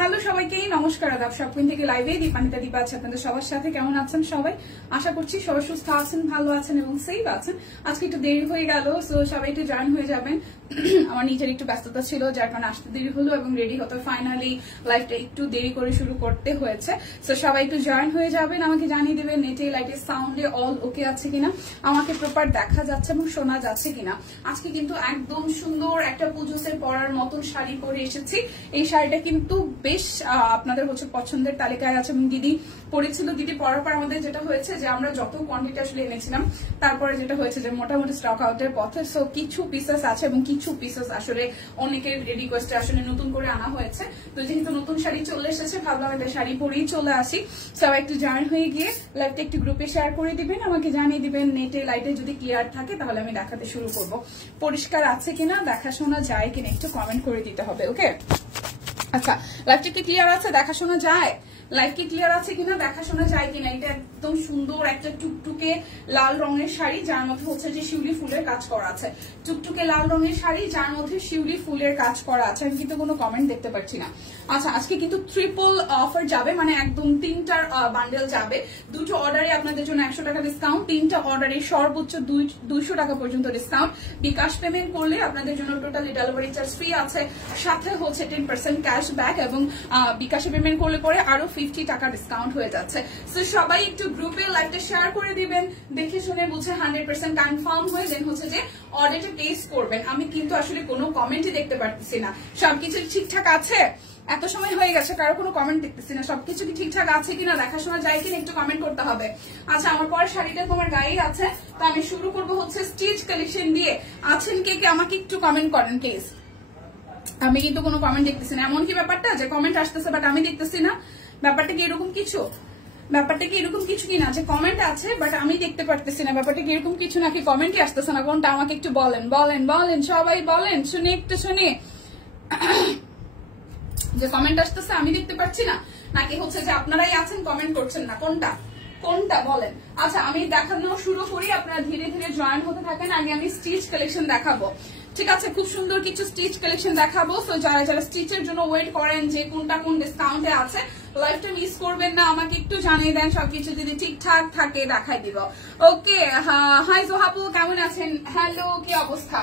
Hello সবাইকে নমস্কার আদাব শপিং থেকে লাইভে দীপানিতা দীপা আছে আপনাদের সবার সাথে। কেমন আছেন সবাই? আশা করছি সবাই সুস্থ আছেন, ভালো আছেন এবং সেফ আছেন। আজকে একটু দেরি হয়ে গেল, সো সবাই একটু জয়েন হয়ে যাবেন। আমার নিজের একটু ব্যস্ততা ছিল যার কারণে আসতে দেরি হলো এবং রেডি হতে ফাইনালি লাইভটা একটু দেরি করে শুরু করতে হয়েছে। সো সবাই একটু জয়েন হয়ে যাবেন, আমাকে জানিয়ে দেবেন নেটে লাইটের সাউন্ডে অল ওকে আছে কিনা, আমাকে প্রপার দেখা যাচ্ছে এবং শোনা যাচ্ছে কিনা। আজকে কিন্তু একদম সুন্দর একটা পুজোসের পরার মতন শাড়ি পরে এসেছি। এই শাড়িটা কিন্তু বেশ আপনাদের হচ্ছে পছন্দের তালিকায় আছে এবং দিদি পরেছিল। দিদি পরার পর আমাদের যেটা হয়েছে যে আমরা যত কোয়ান্টিটি আসলে এনেছিলাম তারপরে যেটা হয়েছে যে মোটামুটি স্টক আউটের পথে। সো কিছু পিসেস আছে এবং কিছু পিসেস আসলে অনেকের রিকোয়েস্টে আসলে নতুন করে আনা হয়েছে। তো যেহেতু নতুন শাড়ি চলে এসেছে ভাবলাম একটা শাড়ি পরেই চলে আসি। সবাই একটু জয়েন হয়ে গিয়ে লাইভটা একটু গ্রুপে শেয়ার করে দিবেন, আমাকে জানিয়ে দিবেন নেটে লাইটে যদি ক্লিয়ার থাকে তাহলে আমি দেখাতে শুরু করব। পরিষ্কার আছে কিনা, দেখাশোনা যায় কিনা একটু কমেন্ট করে দিতে হবে। ওকে আচ্ছা, লাইভটা কি ক্লিয়ার আছে, দেখাশোনা যায়? লাইভ কি ক্লিয়ার আছে কিনা, দেখাশোনা যায় কিনা? এটা একদম সুন্দর একটা টুকটুকে লাল রঙের শাড়ি যার মধ্যে হচ্ছে যে শিউলি ফুলের কাজ করা আছে। টুকটুকে লাল রঙের শাড়ি যার মধ্যে শিউলি ফুলের কাজ করা আছে। আমি কিন্তু কোনো কমেন্ট দেখতে পাচ্ছি না। আচ্ছা, আজকে কিন্তু ট্রিপল অফার যাবে, মানে একদম তিনটার বান্ডেল যাবে। দুটো অর্ডারে আপনাদের জন্য 100 টাকা ডিসকাউন্ট, তিনটা অর্ডারে সর্বোচ্চ 200 টাকা পর্যন্ত ডিসকাউন্ট। বিকাশ পেমেন্ট করলে আপনাদের জন্য টোটালি ডেলিভারি চার্জ ফ্রি আছে, সাথে হচ্ছে 10% ক্যাশব্যাক এবং বিকাশে পেমেন্ট করলে পরে আরো 50 টাকা ডিসকাউন্ট হয়ে যাচ্ছে। সো সবাই একটু গ্রুপে লাইভটা শেয়ার করে দিবেন, দেখে শুনে বুঝে 100% কনফার্ম হয়ে দেন হচ্ছে যে অর্ডারটা প্লেস করবেন। আমি কিন্তু আসলে কোনো কমেন্টই দেখতে পারতেছি না। সবকিছু ঠিকঠাক আছে? এত সময় হয়ে গেছে কারো কোনো কমেন্ট দেখতেছি না। সবকিছু কি ঠিকঠাক আছে কিনা, দেখাশোনা যায় কিনা একটু কমেন্ট করতে হবে। আচ্ছা, আমার পরে শাড়িটা তোমার গায়েই আছে, তো আমি শুরু করবো হচ্ছে স্টিচ কালেকশন দিয়ে। আছেন কে কে আমাকে একটু কমেন্ট করেন প্লিজ। আমি কিন্তু কোনো কমেন্ট দেখতেছি না। এমন কি ব্যাপারটা যে কমেন্ট আসতেছে বাট আমি দেখতেছি না? ব্যাপারটা কি এরকম কিছু? ব্যাপারটা কি এরকম কিছু কিনা যে কমেন্ট আছে বাট আমি দেখতে পারতেছি না? ব্যাপারটা কি এরকম কিছু নাকি কমেন্টই আসতেছে না? কোনটা আমাকে একটু বলেন বলেন বলেন, সবাই বলেন, শুনি একটু শুনি যে কমেন্ট আসতেছে আমি দেখতে পাচ্ছি না, নাকি হচ্ছে যে আপনারাই আছেন কমেন্ট করছেন না? কোনটা কোনটা বলেন। আচ্ছা, আমি দেখানো শুরু করি, আপনারা ধীরে ধীরে জয়েন হতে থাকেন। আগে আমি স্টিচ কালেকশন দেখাবো, ঠিক আছে? খুব সুন্দর কিছু স্টিচ কালেকশন দেখাবো। তো যারা যারা স্টিচের জন্য ওয়েট করেন যে কোনটা কোন ডিসকাউন্টে আছে, লাইভটা মিস করবেন না, আমাকে একটু জানিয়ে দেন। সবকিছু যদি ঠিকঠাক থাকে দেখাই দিব। ওকে, হাই জোহাপু, কেমন আছেন? হ্যালো, কি অবস্থা?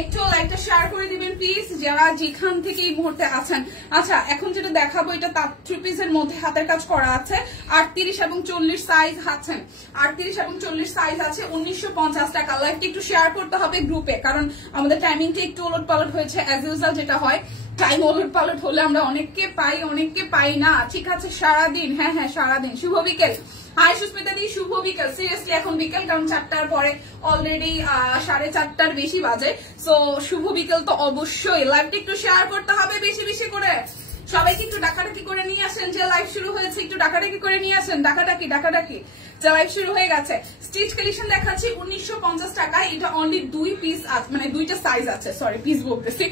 একটু লাইকটা শেয়ার করে দিবেন প্লিজ যারা যেখান থেকে এই মুহূর্তে আছেন। আচ্ছা, এখন যেটা দেখাবো এটা তাঁত থ্রি পিসের মধ্যে হাতের কাজ করা আছে। 38 এবং 40 সাইজ আছেন, 38 এবং 40 সাইজ আছে, 1950 টাকা। লাইভটা একটু শেয়ার করতে হবে গ্রুপে, কারণ আমাদের টাইমিংটা একটু ওলট পালট হয়েছে। অ্যাজ ইউজুয়াল যেটা হয়, টাইম ওলট পালট হলে আমরা অনেককে পাই অনেককে পাই না। ঠিক আছে, সারাদিন, হ্যাঁ হ্যাঁ সারাদিন। শুভ বিকেল। হাই সুস্মিতা দি, শুভ বিকেল। সিরিয়াসলি এখন বিকেল, কারণ 4টার পরে অলরেডি 4:30টার বেশি বাজে। সো শুভ বিকেল তো অবশ্যই। লাইভটা একটু শেয়ার করতে হবে বেশি বেশি করে। সবাইকে একটু ডাকাডাকি করে নিয়ে আসেন যে লাইভ শুরু হয়েছে, একটু ডাকাডাকি করে নিয়ে আসেন। ডাকাডাকি ডাকাডাকি যে লাইভ শুরু হয়ে গেছে। স্টিচ কালেকশন দেখাচ্ছি 1950 টাকা। এটা অনলি 2 পিস আছে, মানে 2টা সাইজ আছে, সরি পিস বলতেছি,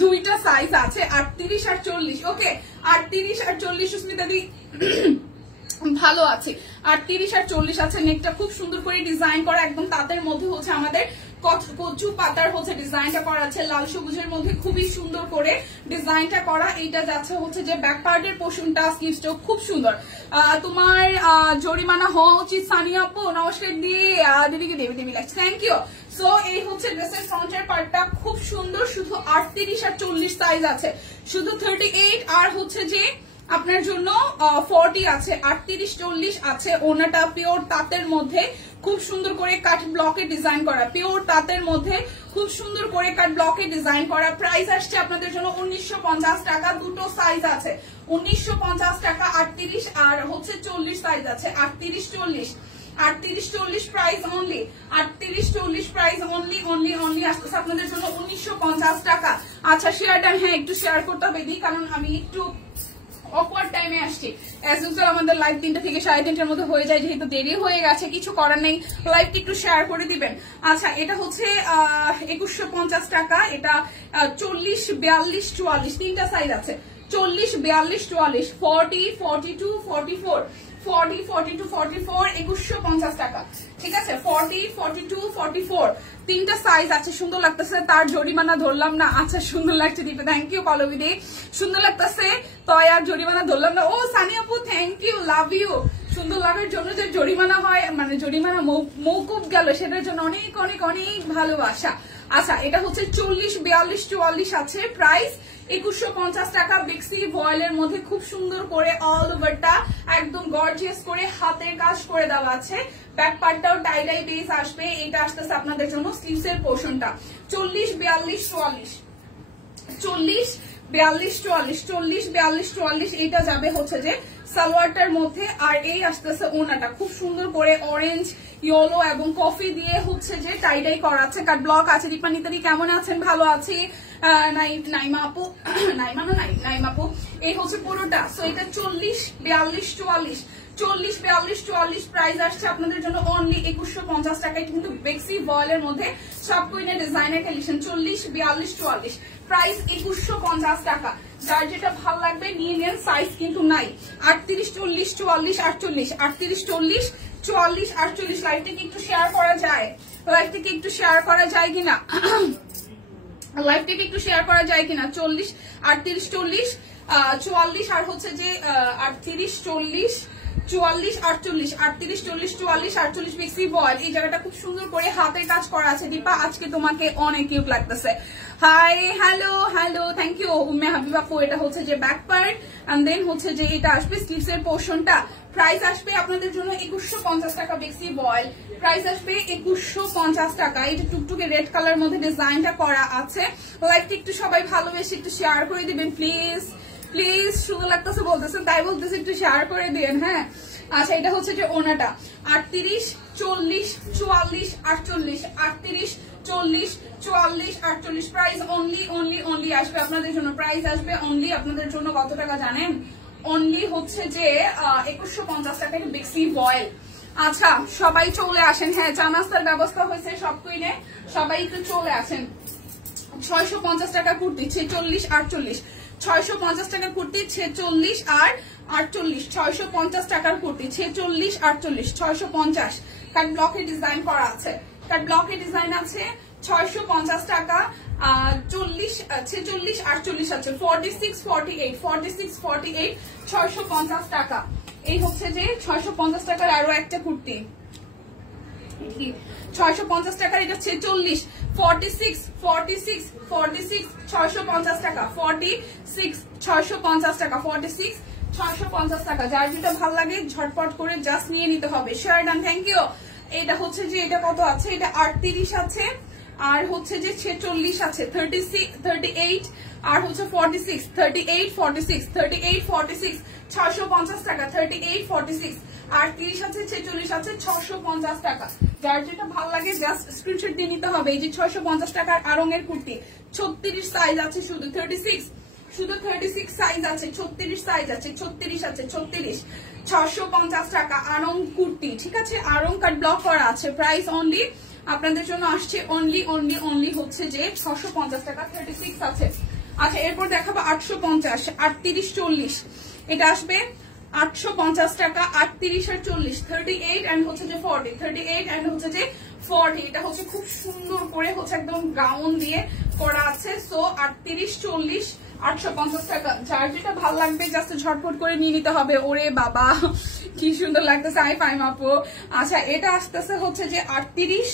2টা সাইজ আছে, 38 আর 40। ওকে, 38 আর 40 সুস্মিতা দি ভালো আছে। 38 আর 40 আছে। নেকটা খুব সুন্দর করে ডিজাইন করা, একদম তাদের মধ্যে হচ্ছে আমাদের কচু পাতার হচ্ছে ডিজাইনটা করা আছে, লাল সবুজের মধ্যে খুবই সুন্দর করে ডিজাইনটা করা। এইটা যাচ্ছে হচ্ছে যে ব্যাক পার্টের পোর্শনটা, স্লিভসটাও খুব সুন্দর। তোমার জরিমানা হওয়া উচিত সানিয়া আপু, নমস্কার দিয়ে দিদিকে দেবী দেবী লাগছে, থ্যাংক ইউ। সো এই হচ্ছে ড্রেসের ফ্রন্টের পার্টটা খুব সুন্দর। শুধু 38 আর 40 সাইজ আছে, শুধু 38 আর হচ্ছে যে আপনার জন্য 40 আছে, 38 40 আছে। ওনাটা পিওর তাঁতের মধ্যে খুব সুন্দর করে কাট ব্লকে ডিজাইন করা, পিওর তাঁতের মধ্যে খুব সুন্দর করে কাট ব্লকে ডিজাইন করা। প্রাইস আসছে আপনাদের জন্য 1950 টাকা। দুটো সাইজ আছে, 1950 টাকা। 38 আর হচ্ছে 40 সাইজ আছে, 38 40, 38 40 price only, 38 40 price only only only আসতেছে আপনাদের জন্য 1950 টাকা। আচ্ছা, শেয়ারটা হ্যাঁ একটু শেয়ার করতে হবে দিই, কারণ আমি একটু অকওয়ার্ড টাইমে আসছি। অ্যাজ ইউজুয়াল আমাদের লাইভ 3টা থেকে 3:30টার মধ্যে হয়ে যায়, যেহেতু দেরি হয়ে গেছে কিছু করার নেই। লাইভটি একটু শেয়ার করে দিবেন। আচ্ছা, এটা হচ্ছে 2150 টাকা। এটা 40 42 44 তিনটা সাইজ আছে, 40 42 44, 40 42 44, 40, 42, 44, 2150 টাকা। ঠিক আছে, 40, 42, 44 তিনটা সাইজ আছে। সুন্দর লাগতেছে, তার জরিমানা ধরলাম না। আচ্ছা সুন্দর লাগছে দীপা, থ্যাংক ইউ। পল্লবী সুন্দর লাগতেছে, তো আর জরিমানা ধরলাম না। ও সানি আপু থ্যাংক ইউ, লাভ ইউ। সুন্দর লাগার জন্য যে জরিমানা হয়, মানে জরিমানা মৌকুব গেল, সেটার জন্য অনেক অনেক অনেক ভালোবাসা। আচ্ছা এটা হচ্ছে 40, 42, 44 আছে, প্রাইস 2150 টাকা। বেক্সি ভয়েলের মধ্যে খুব সুন্দর করে অল ওভারটা একদম গর্জিয়াস করে হাতের কাজ করে দেওয়া আছে। ব্যাক পার্টটাও টাই ডাই বেস আসবে। এটা আসতেছে আপনাদের জন্য স্লিভস এর পোর্শনটা। 40, 42, 44, 40, 42, 44, 40, 42, 44 এটা যাবে হচ্ছে যে সালোয়ারটার মধ্যে। আর এই আসতেছে ওনাটা খুব সুন্দর করে অরেঞ্জ, ইয়েলো এবং কফি দিয়ে হচ্ছে যে টাইডাই করা আছে। কাট ব্লক আছে। দীপা নিতারি কেমন আছেন? ভালো আছি। নাইমা আপু, নাইমা আপু এই হচ্ছে পুরোটা। সো এটা 40, 42, 44, 40, 42, 44 প্রাইস আসছে আপনাদের জন্য অনলি 2150 টাকা। এটা কিন্তু বেক্সি ভয়েলের মধ্যে সব কুইনের ডিজাইনার কালেকশন। 40, 42, 44 প্রাইস 2150 টাকা। যার যেটা ভালো লাগবে নিয়ে নেন, সাইজ কিন্তু নাই। 38, 40, 44, 48, 38, 40, 44, 48 লাইভটাকে একটু শেয়ার করা যায়, লাইভটাকে একটু শেয়ার করা যায় কিনা, লাইভটাকে একটু শেয়ার করা যায় কিনা। 40, 38, 40, 44 আর হচ্ছে যে 38, 40, 44, 48, 38, 40, 44, 48 বেক্সি ভয়েল। এই জায়গাটা খুব সুন্দর করে হাতের কাজ করা আছে। দীপা আজকে তোমাকে অনেক কিউট লাগতেছে। Hi, hello hello, thank you Umme Habiba আপু। এটা হচ্ছে যে ব্যাক পার্ট এন্ড দেন হচ্ছে যে এটা আসবে স্লিভস এর পোর্শনটা। প্রাইস আসবে আপনাদের জন্য 2150 টাকা। বেক্সি ভয়েল প্রাইস আসবে 2150 টাকা। এটা টুকটুকে রেড কালার মধ্যে ডিজাইনটা করা আছে। লাইভটা একটু সবাই ভালোবেসে একটু শেয়ার করে দিবেন প্লিজ প্লিজ। সুন্দর লাগতেছে বলতেছেন, তাই বলতেছে একটু শেয়ার করে দিন। হ্যাঁ আচ্ছা এটা হচ্ছে যে ওনাটা 38, 40, 44, 48, 38, 40, 44, 48 প্রাইস অনলি অনলি অনলি আসবে আপনাদের জন্য। প্রাইস আসবে অনলি আপনাদের জন্য কত টাকা জানেন? অনলি হচ্ছে যে 2150 টাকা বেক্সি ভয়েল। আচ্ছা সবাই চলে আসেন। হ্যাঁ চা নাস্তার ব্যবস্থা হয়েছে সব কুইনে, সবাই একটু চলে আসেন। 650 টাকা কুর্তি 46, 48, 650 টাকার কুর্তি 46 আর 48, 650 টাকার কুর্তি 46, 48, 650। কাট ব্লকের ডিজাইন করা আছে, কাট ব্লকের ডিজাইন আছে। 650 টাকা 40, 46, 48 আছে। 46, 48, 46, 48, 650 টাকা। এই হচ্ছে যে 650 টাকার আরো একটা কুর্তি, 650 টাকার। এটা 46, 46, 46, 46, 650 টাকা। 46, 650 টাকা। 46, 650 টাকা। যার যেটা ভালো লাগে ঝটপট করে জাস্ট নিয়ে নিতে হবে। Share done, thank you. এটা হচ্ছে যে এটা কত আছে? এটা 38 আছে আর হচ্ছে যে 46 আছে। 36, 38 আর হচ্ছে 46, 38, 46, 38, 46, 650 টাকা। 38, 46 আর 30 আছে, 46 আছে, 650 টাকা। যার যেটা ভালো লাগে জাস্ট স্ক্রিনশট দিয়ে নিতে হবে। এই যে 650 টাকার আরঙের কুর্তি 36 সাইজ আছে, শুধু 36, শুধু 36 সাইজ আছে, 36 সাইজ আছে, 36 আছে, 36, 650 টাকা আরং কুর্তি। ঠিক আছে, আরং কাট ব্লক করা আছে। প্রাইস অনলি আপনাদের জন্য আসছে অনলি অনলি অনলি হচ্ছে যে 650 টাকা। 36 আছে। আচ্ছা এরপর দেখাবো 850, 38, 40 এটা আসবে 850 টাকা। 38 আর 40, 38 এন্ড হচ্ছে যে 40, 38 এন্ড হচ্ছে যে 40। এটা হচ্ছে খুব সুন্দর করে হচ্ছে একদম গাউন দিয়ে করা আছে। সো 38, 40, 850 টাকা। যার যেটা ভালো লাগবে জাস্ট ঝটপট করে নিয়ে নিতে হবে। ওরে বাবা কি সুন্দর লাগতেছে, আই ফাইম আপু। আচ্ছা এটা আসতেছে হচ্ছে যে 38,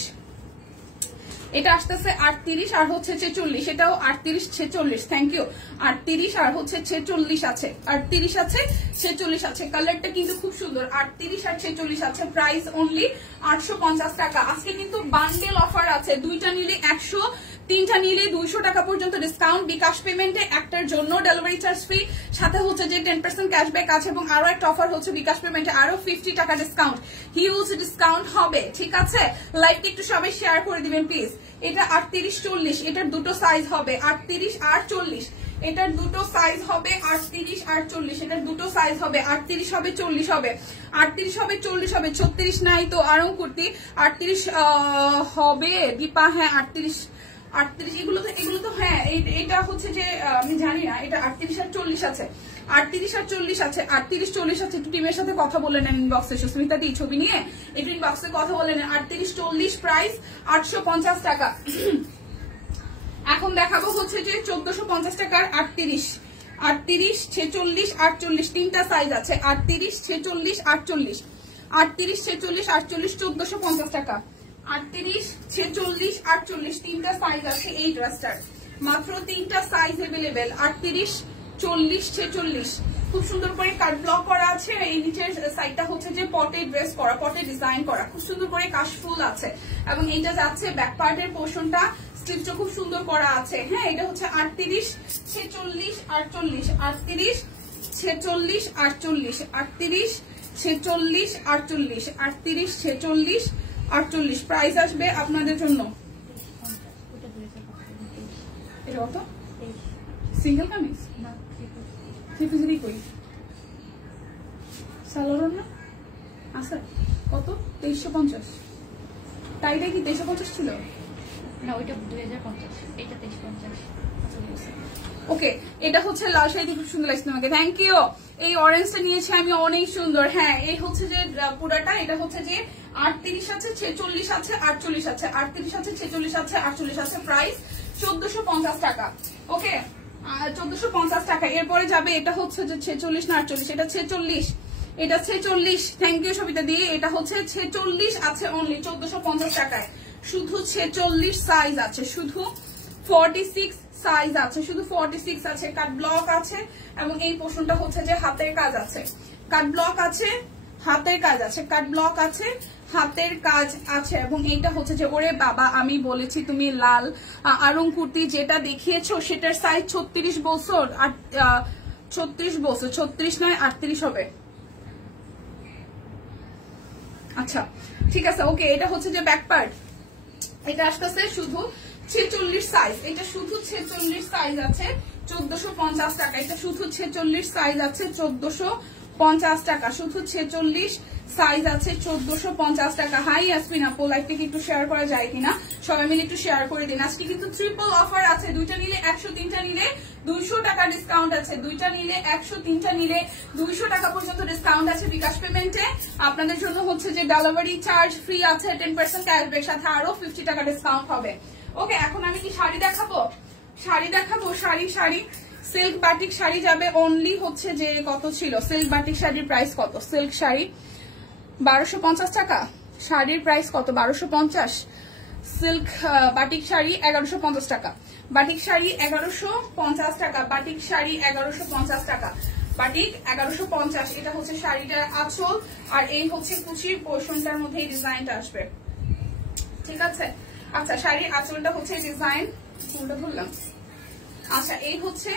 এটা আসতেছে 38 আর হচ্ছে 46, এটাও 38, 46, থ্যাংক ইউ। 38 আর হচ্ছে 46 আছে, 38 আছে, 46 আছে। কালারটা কিন্তু খুব সুন্দর। 38 আর 46 আছে। প্রাইস অনলি 850 টাকা। আজকে কিন্তু বান্ডেল অফার আছে, দুইটা নিলে 100, তিনটা নিলে 200 টাকা পর্যন্ত ডিসকাউন্ট। বিকাশ পেমেন্টে একটার জন্য ডেলিভারি চার্জ ফ্রি, সাথে হচ্ছে যে 10% ক্যাশব্যাক আছে এবং আরো একটা অফার হচ্ছে বিকাশ পেমেন্টে আরো 50 টাকা ডিসকাউন্ট, হিউজ ডিসকাউন্ট হবে। ঠিক আছে, লাইভকে একটু সবাই শেয়ার করে দিবেন প্লিজ। এটা 38, 40, এটার দুটো সাইজ হবে 38 আর 40, এটার দুটো সাইজ হবে 38 আর 40, এটার দুটো সাইজ হবে 38 হবে 40 হবে, 38 হবে 40 হবে। 36 নাই তো আরং কুর্তি 38 হবে দীপা। হ্যাঁ 38, 38 এগুলো তো হ্যাঁ এটা হচ্ছে যে আমি জানি না, এটা 38 আর 40 আছে। 38 আর 40 আছে, 38 40 আছে। একটু টিমের সাথে কথা বলে নেন ইনবক্সে, সুস্মিতা দি ছবি নিয়ে একটু ইনবক্সে কথা বলে নেন। 38 40 প্রাইস 850 টাকা। এখন দেখাবো হচ্ছে যে 1450 টাকার 38, 38 46 48 তিনটা সাইজ আছে। 38 46 48, 38 46 48 1450 টাকা। 38 46 48 তিনটা সাইজ আছে এই ড্রেসটার, মাত্র তিনটা সাইজ अवेलेबल। 38 40 46 খুব সুন্দর করে কাট ব্লক করা আছে। এই নিচের সাইডটা হচ্ছে যে পটে ড্রেস করা, পটে ডিজাইন করা, খুব সুন্দর করে কাশফুল আছে। এবং এইটা যাচ্ছে ব্যাক পার্টের পোর্শনটা স্টিচটা খুব সুন্দর করা আছে। হ্যাঁ, এটা হচ্ছে 38 46 48, 38 46 48, 38 46 48, 38 46 48 প্রাইস আসবে আপনাদের জন্য। এটা কত? সিঙ্গেল কামিজ না, থ্রি কই সালোয়ার না আছে কত? 2350। টাইটা কি 2350 ছিল না? ওইটা 2050, এটা 2350। ওকে, এটা হচ্ছে লাল শাড়ি, খুব সুন্দর লাগছে তোমাকে, থ্যাংক ইউ। এই অরেঞ্জটা নিয়েছি আমি, অনেক সুন্দর। হ্যাঁ, এই হচ্ছে যে পুরাটা, এটা হচ্ছে যে 38 আছে 46 আছে 48 আছে, 38 আছে 46 আছে 48 আছে, প্রাইস 1450 টাকা। ওকে, 1450 টাকা। এরপরে যাবে এটা হচ্ছে যে 46 না 48, এটা 46, এটা 46, থ্যাংক ইউ সবিতা দিয়ে। এটা হচ্ছে 46 আছে অনলি 1450 টাকায়, শুধু 46 সাইজ আছে, শুধু 46 সাইজ আছে, শুধু 46 আছে। কাট ব্লক আছে এবং এই পোর্শনটা হচ্ছে যে হাতের কাজ আছে, কাট ব্লক আছে, হাতের কাজ আছে, কাট ব্লক আছে, হাতের কাজ আছে। এবং এইটা হচ্ছে যে, ওরে বাবা আমি বলেছি তুমি লাল আরং কুর্তি যেটা দেখিয়েছো সেটার সাইজ 36 বছর, 36 বছর, 36 নয় 38 হবে। আচ্ছা ঠিক আছে, ওকে। এটা হচ্ছে যে ব্যাক পার্ট, এটা আসতেছে শুধু 46 সাইজ, এটা শুধু 46 সাইজ আছে 1450 টাকা। এটা শুধু 46 সাইজ আছে 1450 টাকা, শুধু 46 সাইজ আছে 1450 টাকা। হাই ইয়াসমিন আপু, লাইভটা কি একটু শেয়ার করা যায় কিনা? সবাই মিলে একটু শেয়ার করে দিন। আজকে কিন্তু ট্রিপল অফার আছে, দুইটা নিলে 100, তিনটা নিলে 200 টাকা ডিসকাউন্ট আছে, দুইটা নিলে 100, তিনটা নিলে 200 টাকা পর্যন্ত ডিসকাউন্ট আছে বিকাশ পেমেন্টে। আপনাদের জন্য হচ্ছে যে ডেলিভারি চার্জ ফ্রি আছে, 10% ক্যাশব্যাক, সাথে আরো 50 টাকা ডিসকাউন্ট হবে। ওকে, এখন আমি কি শাড়ি দেখাবো? শাড়ি দেখাবো, শাড়ি সিল্ক বাটিক শাড়ি যাবে অনলি হচ্ছে যে কত ছিল সিল্ক বাটিক শাড়ির প্রাইস কত? সিল্ক শাড়ি 1250 টাকা, শাড়ির প্রাইস কত? 1250। সিল্ক বাটিক শাড়ি 1150 টাকা, বাটিক শাড়ি 1150 টাকা, বাটিক শাড়ি 1150 টাকা, বাটিক 1150। এটা হচ্ছে শাড়িটার আঁচল, আর এই হচ্ছে কুচির পোর্শনটার মধ্যে এই ডিজাইনটা আসবে, ঠিক আছে? আচ্ছা, শাড়ির আঁচলটা হচ্ছে ডিজাইন, ফুলটা ধরলাম। আচ্ছা, এই হচ্ছে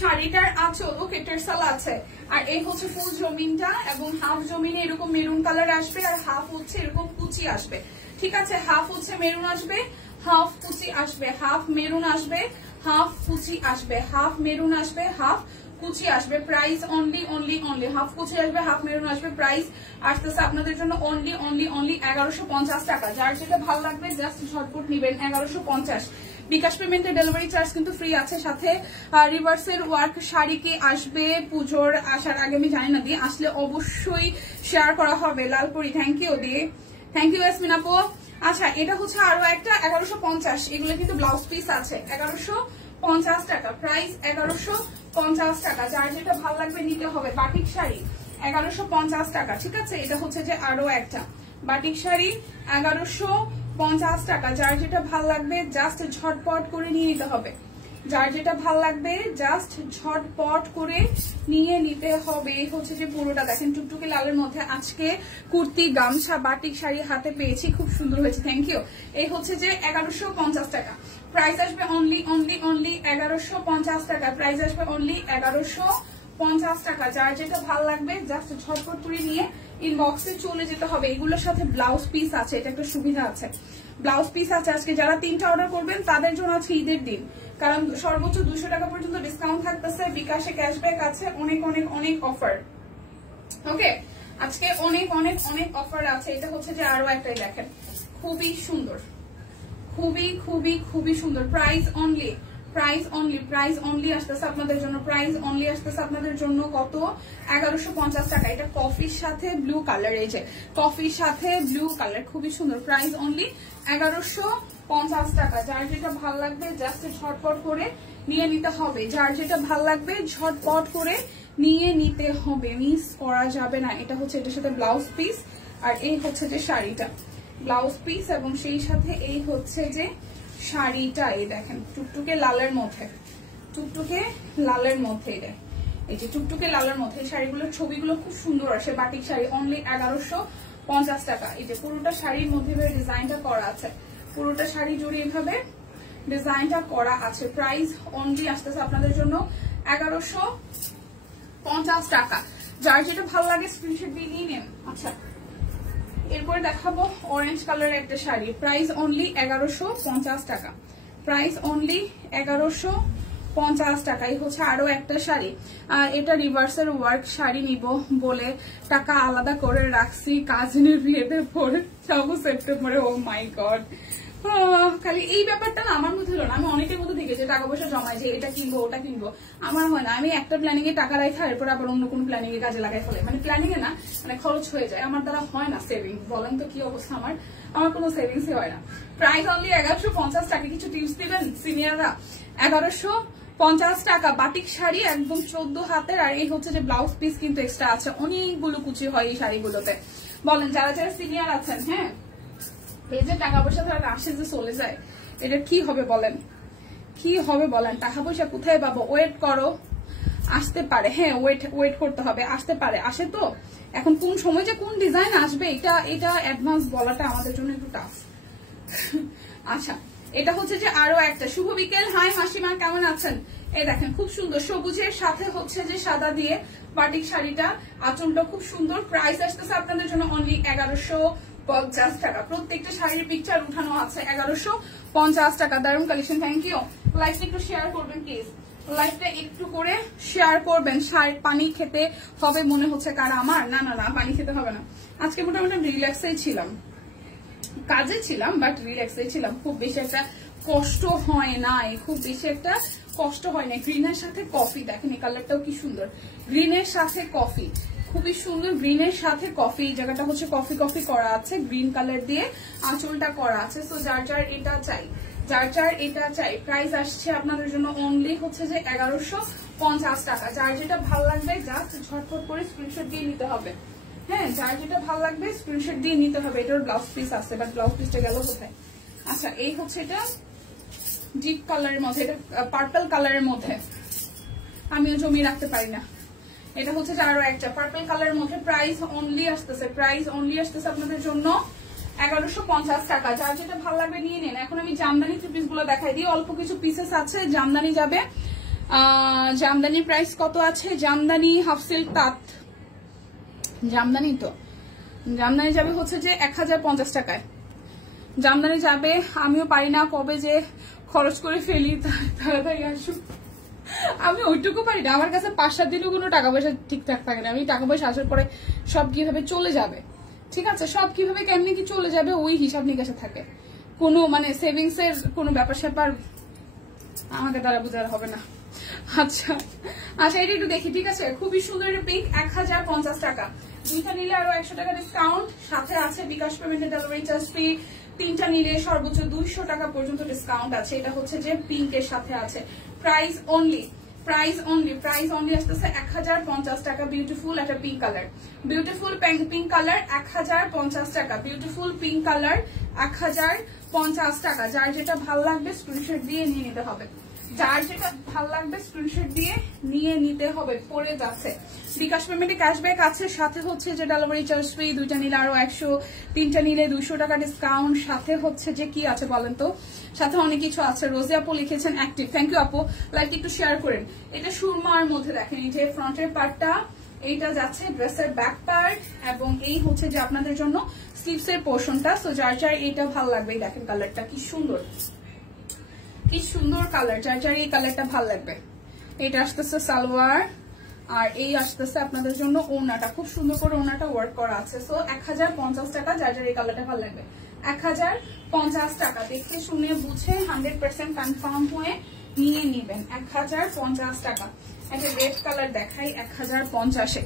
শাড়িটার আঁচল, ওকে, টেরসাল আছে। আর এই হচ্ছে ফুল জমিনটা, এবং হাফ জমিনে এরকম মেরুন কালার আসবে, আর হাফ হচ্ছে এরকম কুচি আসবে, ঠিক আছে? হাফ হচ্ছে মেরুন আসবে, হাফ কুচি আসবে, হাফ মেরুন আসবে, হাফ কুচি আসবে, হাফ মেরুন আসবে, হাফ কুচি আসবে। প্রাইস অনলি হাফ কুচি আসবে, হাফ মেরুন আসবে। প্রাইস আসতেছে আপনাদের জন্য অনলি 1150 টাকা। যার যেটা ভালো লাগবে জাস্ট ঝটপট নিবেন, 1150। বিকাশ পেমেন্টে ডেলিভারি চার্জ কিন্তু ফ্রি আছে, সাথে রিভার্সের ওয়ার্ক শাড়ি কি আসবে পুজোর আসার আগে আমি জানি না, দিয়ে আসলে অবশ্যই শেয়ার করা হবে। লালপুরি, থ্যাংক ইউ দিয়ে, থ্যাংক ইউ ইয়াসমিন আপু। আচ্ছা, এটা হচ্ছে আরো একটা 1150, এগুলো কিন্তু ব্লাউজ পিস আছে, 1150 টাকা, প্রাইস 1150 টাকা। যার যেটা ভালো লাগবে নিতে হবে। বাটিক শাড়ি 1150 টাকা, ঠিক আছে? এটা হচ্ছে যে আরো একটা বাটিক শাড়ি 1150 টাকা। যার যেটা ভালো লাগবে জাস্ট ঝটপট করে নিয়ে নিতে হবে, যার যেটা ভালো লাগবে জাস্ট ঝটপট করে নিয়ে নিতে হবে। এই হচ্ছে যে পুরোটা দেখেন টুকটুকি লালের মধ্যে আজকে কুর্তি, গামছা, বাটিক শাড়ি হাতে পেয়েছি, খুব সুন্দর হয়েছে, থ্যাংক ইউ। এই হচ্ছে যে 1150 টাকা, প্রাইস আসবে অনলি 1150 টাকা, প্রাইস আসবে অনলি 1150 টাকা। যার যেটা ভালো লাগবে জাস্ট ঝটপট করে নিয়ে ইনবক্সে চলে যেতে হবে। এগুলোর সাথে ব্লাউজ পিস আছে, এটা একটা সুবিধা আছে, ব্লাউজ পিস আছে। আজকে যারা 3টা অর্ডার করবেন তাদের জন্য আছে ঈদের দিন, কারণ সর্বোচ্চ 200 টাকা পর্যন্ত ডিসকাউন্ট থাকতেছে, বিকাশে ক্যাশব্যাক আছে, অনেক অফার। ওকে, আজকে অনেক অফার আছে। এটা হচ্ছে যে আরো একটাই দেখেন, খুবই সুন্দর, খুবই সুন্দর। প্রাইস প্রাইস অনলি আসতেছে আপনাদের জন্য, প্রাইস অনলি আসতেছে আপনাদের জন্য কত? 1150 টাকা। এটা কফির সাথে ব্লু কালার, এই যে কফির সাথে ব্লু কালার, খুবই সুন্দর। প্রাইস অনলি 1150 টাকা। যার যেটা ভাল লাগবে জাস্ট ঝটপট করে নিয়ে নিতে হবে, যার যেটা ভাল লাগবে ঝটপট করে নিয়ে নিতে হবে, মিস করা যাবে না। এটা হচ্ছে এটার সাথে ব্লাউজ পিস, আর এই হচ্ছে যে শাড়িটা, ব্লাউজ পিস এবং সেই সাথে এই হচ্ছে যে শাড়িটা। এই দেখেন টুকটুকে লালের মধ্যে, টুকটুকে লালের মধ্যে, এটা এই যে টুকটুকে লালের মধ্যে শাড়িগুলোর ছবিগুলো খুব সুন্দর আসে। বাটিক শাড়ি অনলি 1150 টাকা। এই যে পুরোটা শাড়ির মধ্যে ডিজাইনটা করা আছে, পুরোটা শাড়ি জুড়ে এইভাবে ডিজাইনটা করা আছে। প্রাইস অনলি আসতেছে আপনাদের জন্য 1150 টাকা। যার যেটা ভালো লাগে স্ক্রিনশট দিয়ে নিয়ে নেন। আচ্ছা, এরপরে দেখাবো অরেঞ্জ কালারের একটা শাড়ি, প্রাইস অনলি 1150 টাকা। প্রাইস অনলি 1150 টাকা। এই হচ্ছে আরো একটা শাড়ি, আর এটা রিভার্সের ওয়ার্ক শাড়ি নিব বলে টাকা আলাদা করে রাখছি কাজিনের বিয়েতে পরে যাবো সেপ্টেম্বরে। ও মাই গড, খালি এই ব্যাপারটা না আমার মধ্যে হলো না। আমি অনেকের মধ্যে দেখেছি টাকা পয়সা জমায় যে এটা কিনবো ওটা কিনবো, আমার হয় না। আমি একটা প্ল্যানিং এ টাকা রাখি, এরপর আবার অন্য কোনো প্ল্যানিং এ কাজে লাগাই ফেলে, মানে প্ল্যানিং এ না, মানে খরচ হয়ে যায়। আমার দ্বারা হয় না সেভিং। বলেন তো কি অবস্থা আমার কোনো সেভিংস হয় না। প্রাইস অনলি 1150 টাকা। কিছু টিপস দিবেন সিনিয়ররা? 1150 টাকা। বাটিক শাড়ি একদম 14 হাতের, আর এই হচ্ছে যে ব্লাউজ পিস কিন্তু এক্সট্রা আছে। অনেকগুলো কুচি হয় এই শাড়িগুলোতে। বলেন যারা যারা সিনিয়র আছেন, হ্যাঁ, এই যে টাকা পয়সা ধরে আসে যে চলে যায়, এটা কি হবে বলেন? কি হবে বলেন? টাকা পয়সা কোথায় পাবো? ওয়েট করো, আসতে পারে। হ্যাঁ, ওয়েট করতে হবে, আসতে পারে, আসে তো। এখন কোন সময় যে কোন ডিজাইন আসবে এটা অ্যাডভান্স বলাটা আমাদের জন্য একটু টাফ। আচ্ছা, এটা হচ্ছে যে আরো একটা। শুভ বিকেল। হাই মাসিমা, কেমন আছেন? এই দেখেন খুব সুন্দর সবুজের সাথে হচ্ছে যে সাদা দিয়ে বাটিক শাড়িটা, আঁচলটা খুব সুন্দর। প্রাইস আসতেছে আপনাদের জন্য অনলি 1150 টাকা। প্রত্যেকটা শাড়ির পিকচার উঠানো আছে। 1150 টাকা। দারুণ কালেকশন। Thank you. লাইভটা একটু শেয়ার করবেন প্লিজ, লাইভটা একটু করে শেয়ার করবেন। পানি খেতে হবে মনে হচ্ছে কারা আমার? না না না, পানি খেতে হবে না। আজকে মোটামুটি রিল্যাক্সেই ছিলাম, কাজে ছিলাম বাট রিল্যাক্সেই ছিলাম। খুব বেশি একটা কষ্ট হয় নাই, খুব বেশি একটা কষ্ট হয় না। গ্রিনের সাথে কফি, দেখেন এই কালারটাও কি সুন্দর। গ্রিনের সাথে কফি, খুবই সুন্দর। গ্রিনের সাথে কফি, এই জায়গাটা হচ্ছে কফি কফি করা আছে, গ্রিন কালার দিয়ে আঁচলটা করা আছে। সো যার যার এটা চাই, যার যার এটা চাই। প্রাইস আসছে আপনাদের জন্য অনলি হচ্ছে যে 1150 টাকা। যার যেটা ভালো লাগবে জাস্ট ঝটফট করে স্ক্রিনশট দিয়ে নিতে হবে। হ্যাঁ, যার যেটা ভালো লাগবে স্ক্রিনশট দিয়ে নিতে হবে। এটার ব্লাউজ পিস আছে, বাট ব্লাউজ পিসটা গেল কোথায়? আচ্ছা, এই হচ্ছে এটা ডিপ কালারের মধ্যে, এটা পার্পল কালারের মধ্যে, আমিও জমিয়ে রাখতে পারি না। এটা হচ্ছে যে আরো একটা পার্পল কালারের মধ্যে। প্রাইস অনলি আসতেছে, প্রাইস অনলি আসতেছে আপনাদের জন্য 1150 টাকা। যার যেটা ভালো লাগবে নিয়ে নেন। এখন আমি জামদানি থ্রি পিস গুলো দেখাই দিই। অল্প কিছু পিসেস আছে, জামদানি যাবে। জামদানির প্রাইস কত আছে? জামদানি হাফ সিল্ক তাঁত, জামদানি তো জামদানি যাবে হচ্ছে যে 1050 টাকায়। জামদানি যাবে। আমিও পারি না কবে যে খরচ করে ফেলি, তাড়াতাড়ি আসুক। আমি ওইটুকু পারি না। আমার কাছে 5-7 দিনও কোনো টাকা পয়সা ঠিকঠাক থাকে না। আমি টাকা পয়সা আসার পরে সব কিভাবে চলে যাবে, ঠিক আছে, সব কিভাবে কেমনি কি চলে যাবে ওই হিসাব নিকাশে থাকে। কোনো মানে সেভিংস এর কোনো ব্যাপার স্যাপার আমাকে দ্বারা বোঝার হবে না। আচ্ছা আচ্ছা, এটা একটু দেখি, ঠিক আছে। খুবই সুন্দর একটা পিঙ্ক, 1050 টাকা। দুইটা নিলে আরো 100 টাকা ডিসকাউন্ট, সাথে আছে বিকাশ পেমেন্টের ডেলিভারি চার্জ ফ্রি। 3টা নিলে সর্বোচ্চ 200 টাকা পর্যন্ত ডিসকাউন্ট আছে। এটা হচ্ছে যে পিঙ্কের সাথে আছে। Price only, price only, price only আসতেছে 1050 টাকা। বিউটিফুল একটা pink colour, beautiful pink colour 1050 টাকা। বিউটিফুল পিঙ্ক কালার 1050 টাকা। যার যেটা ভালো লাগবে স্ক্রিনশট দিয়ে নিয়ে নিতে হবে। যার যেটা ভালো লাগবে স্ক্রিনশট দিয়ে নিয়ে নিতে হবে। পরে যাচ্ছে বিকাশ পেমেন্টে ক্যাশব্যাক আছে, সাথে হচ্ছে যে ডেলিভারি চার্জ ফ্রি। 2টা নিলে আরো 100, 3টা নিলে 200 টাকা ডিসকাউন্ট। সাথে হচ্ছে যে কি আছে বলেন তো? সাথে অনেক কিছু আছে। রোজি আপু লিখেছেন অ্যাক্টিভ, থ্যাংক ইউ আপু। লাইক একটু শেয়ার করেন। এটা সুরমার মধ্যে দেখেন, এই যে ফ্রন্টের পার্টটা, এইটা যাচ্ছে ড্রেসের ব্যাক পার্ট, এবং এই হচ্ছে যে আপনাদের জন্য স্লিভস এর পোর্শনটা। সো যার যার এইটা ভালো লাগবে, এই দেখেন কালারটা কি সুন্দর, কি সুন্দর কালার। যার যার এই কালারটা ভালো লাগবে। এটা আসতেছে সালোয়ার, আর এই আসতেছে আপনাদের জন্য ওড়নাটা। খুব সুন্দর করে ওড়নাটা ওয়ার্ক করা আছে। সো 1050 টাকা। যার যার এই কালারটা ভালো লাগবে 1050 টাকা। দেখে শুনে বুঝে 100% কনফার্ম হয়ে নিয়ে নিবেন 1050 টাকা। একটা রেড কালার দেখাই 1050-এ।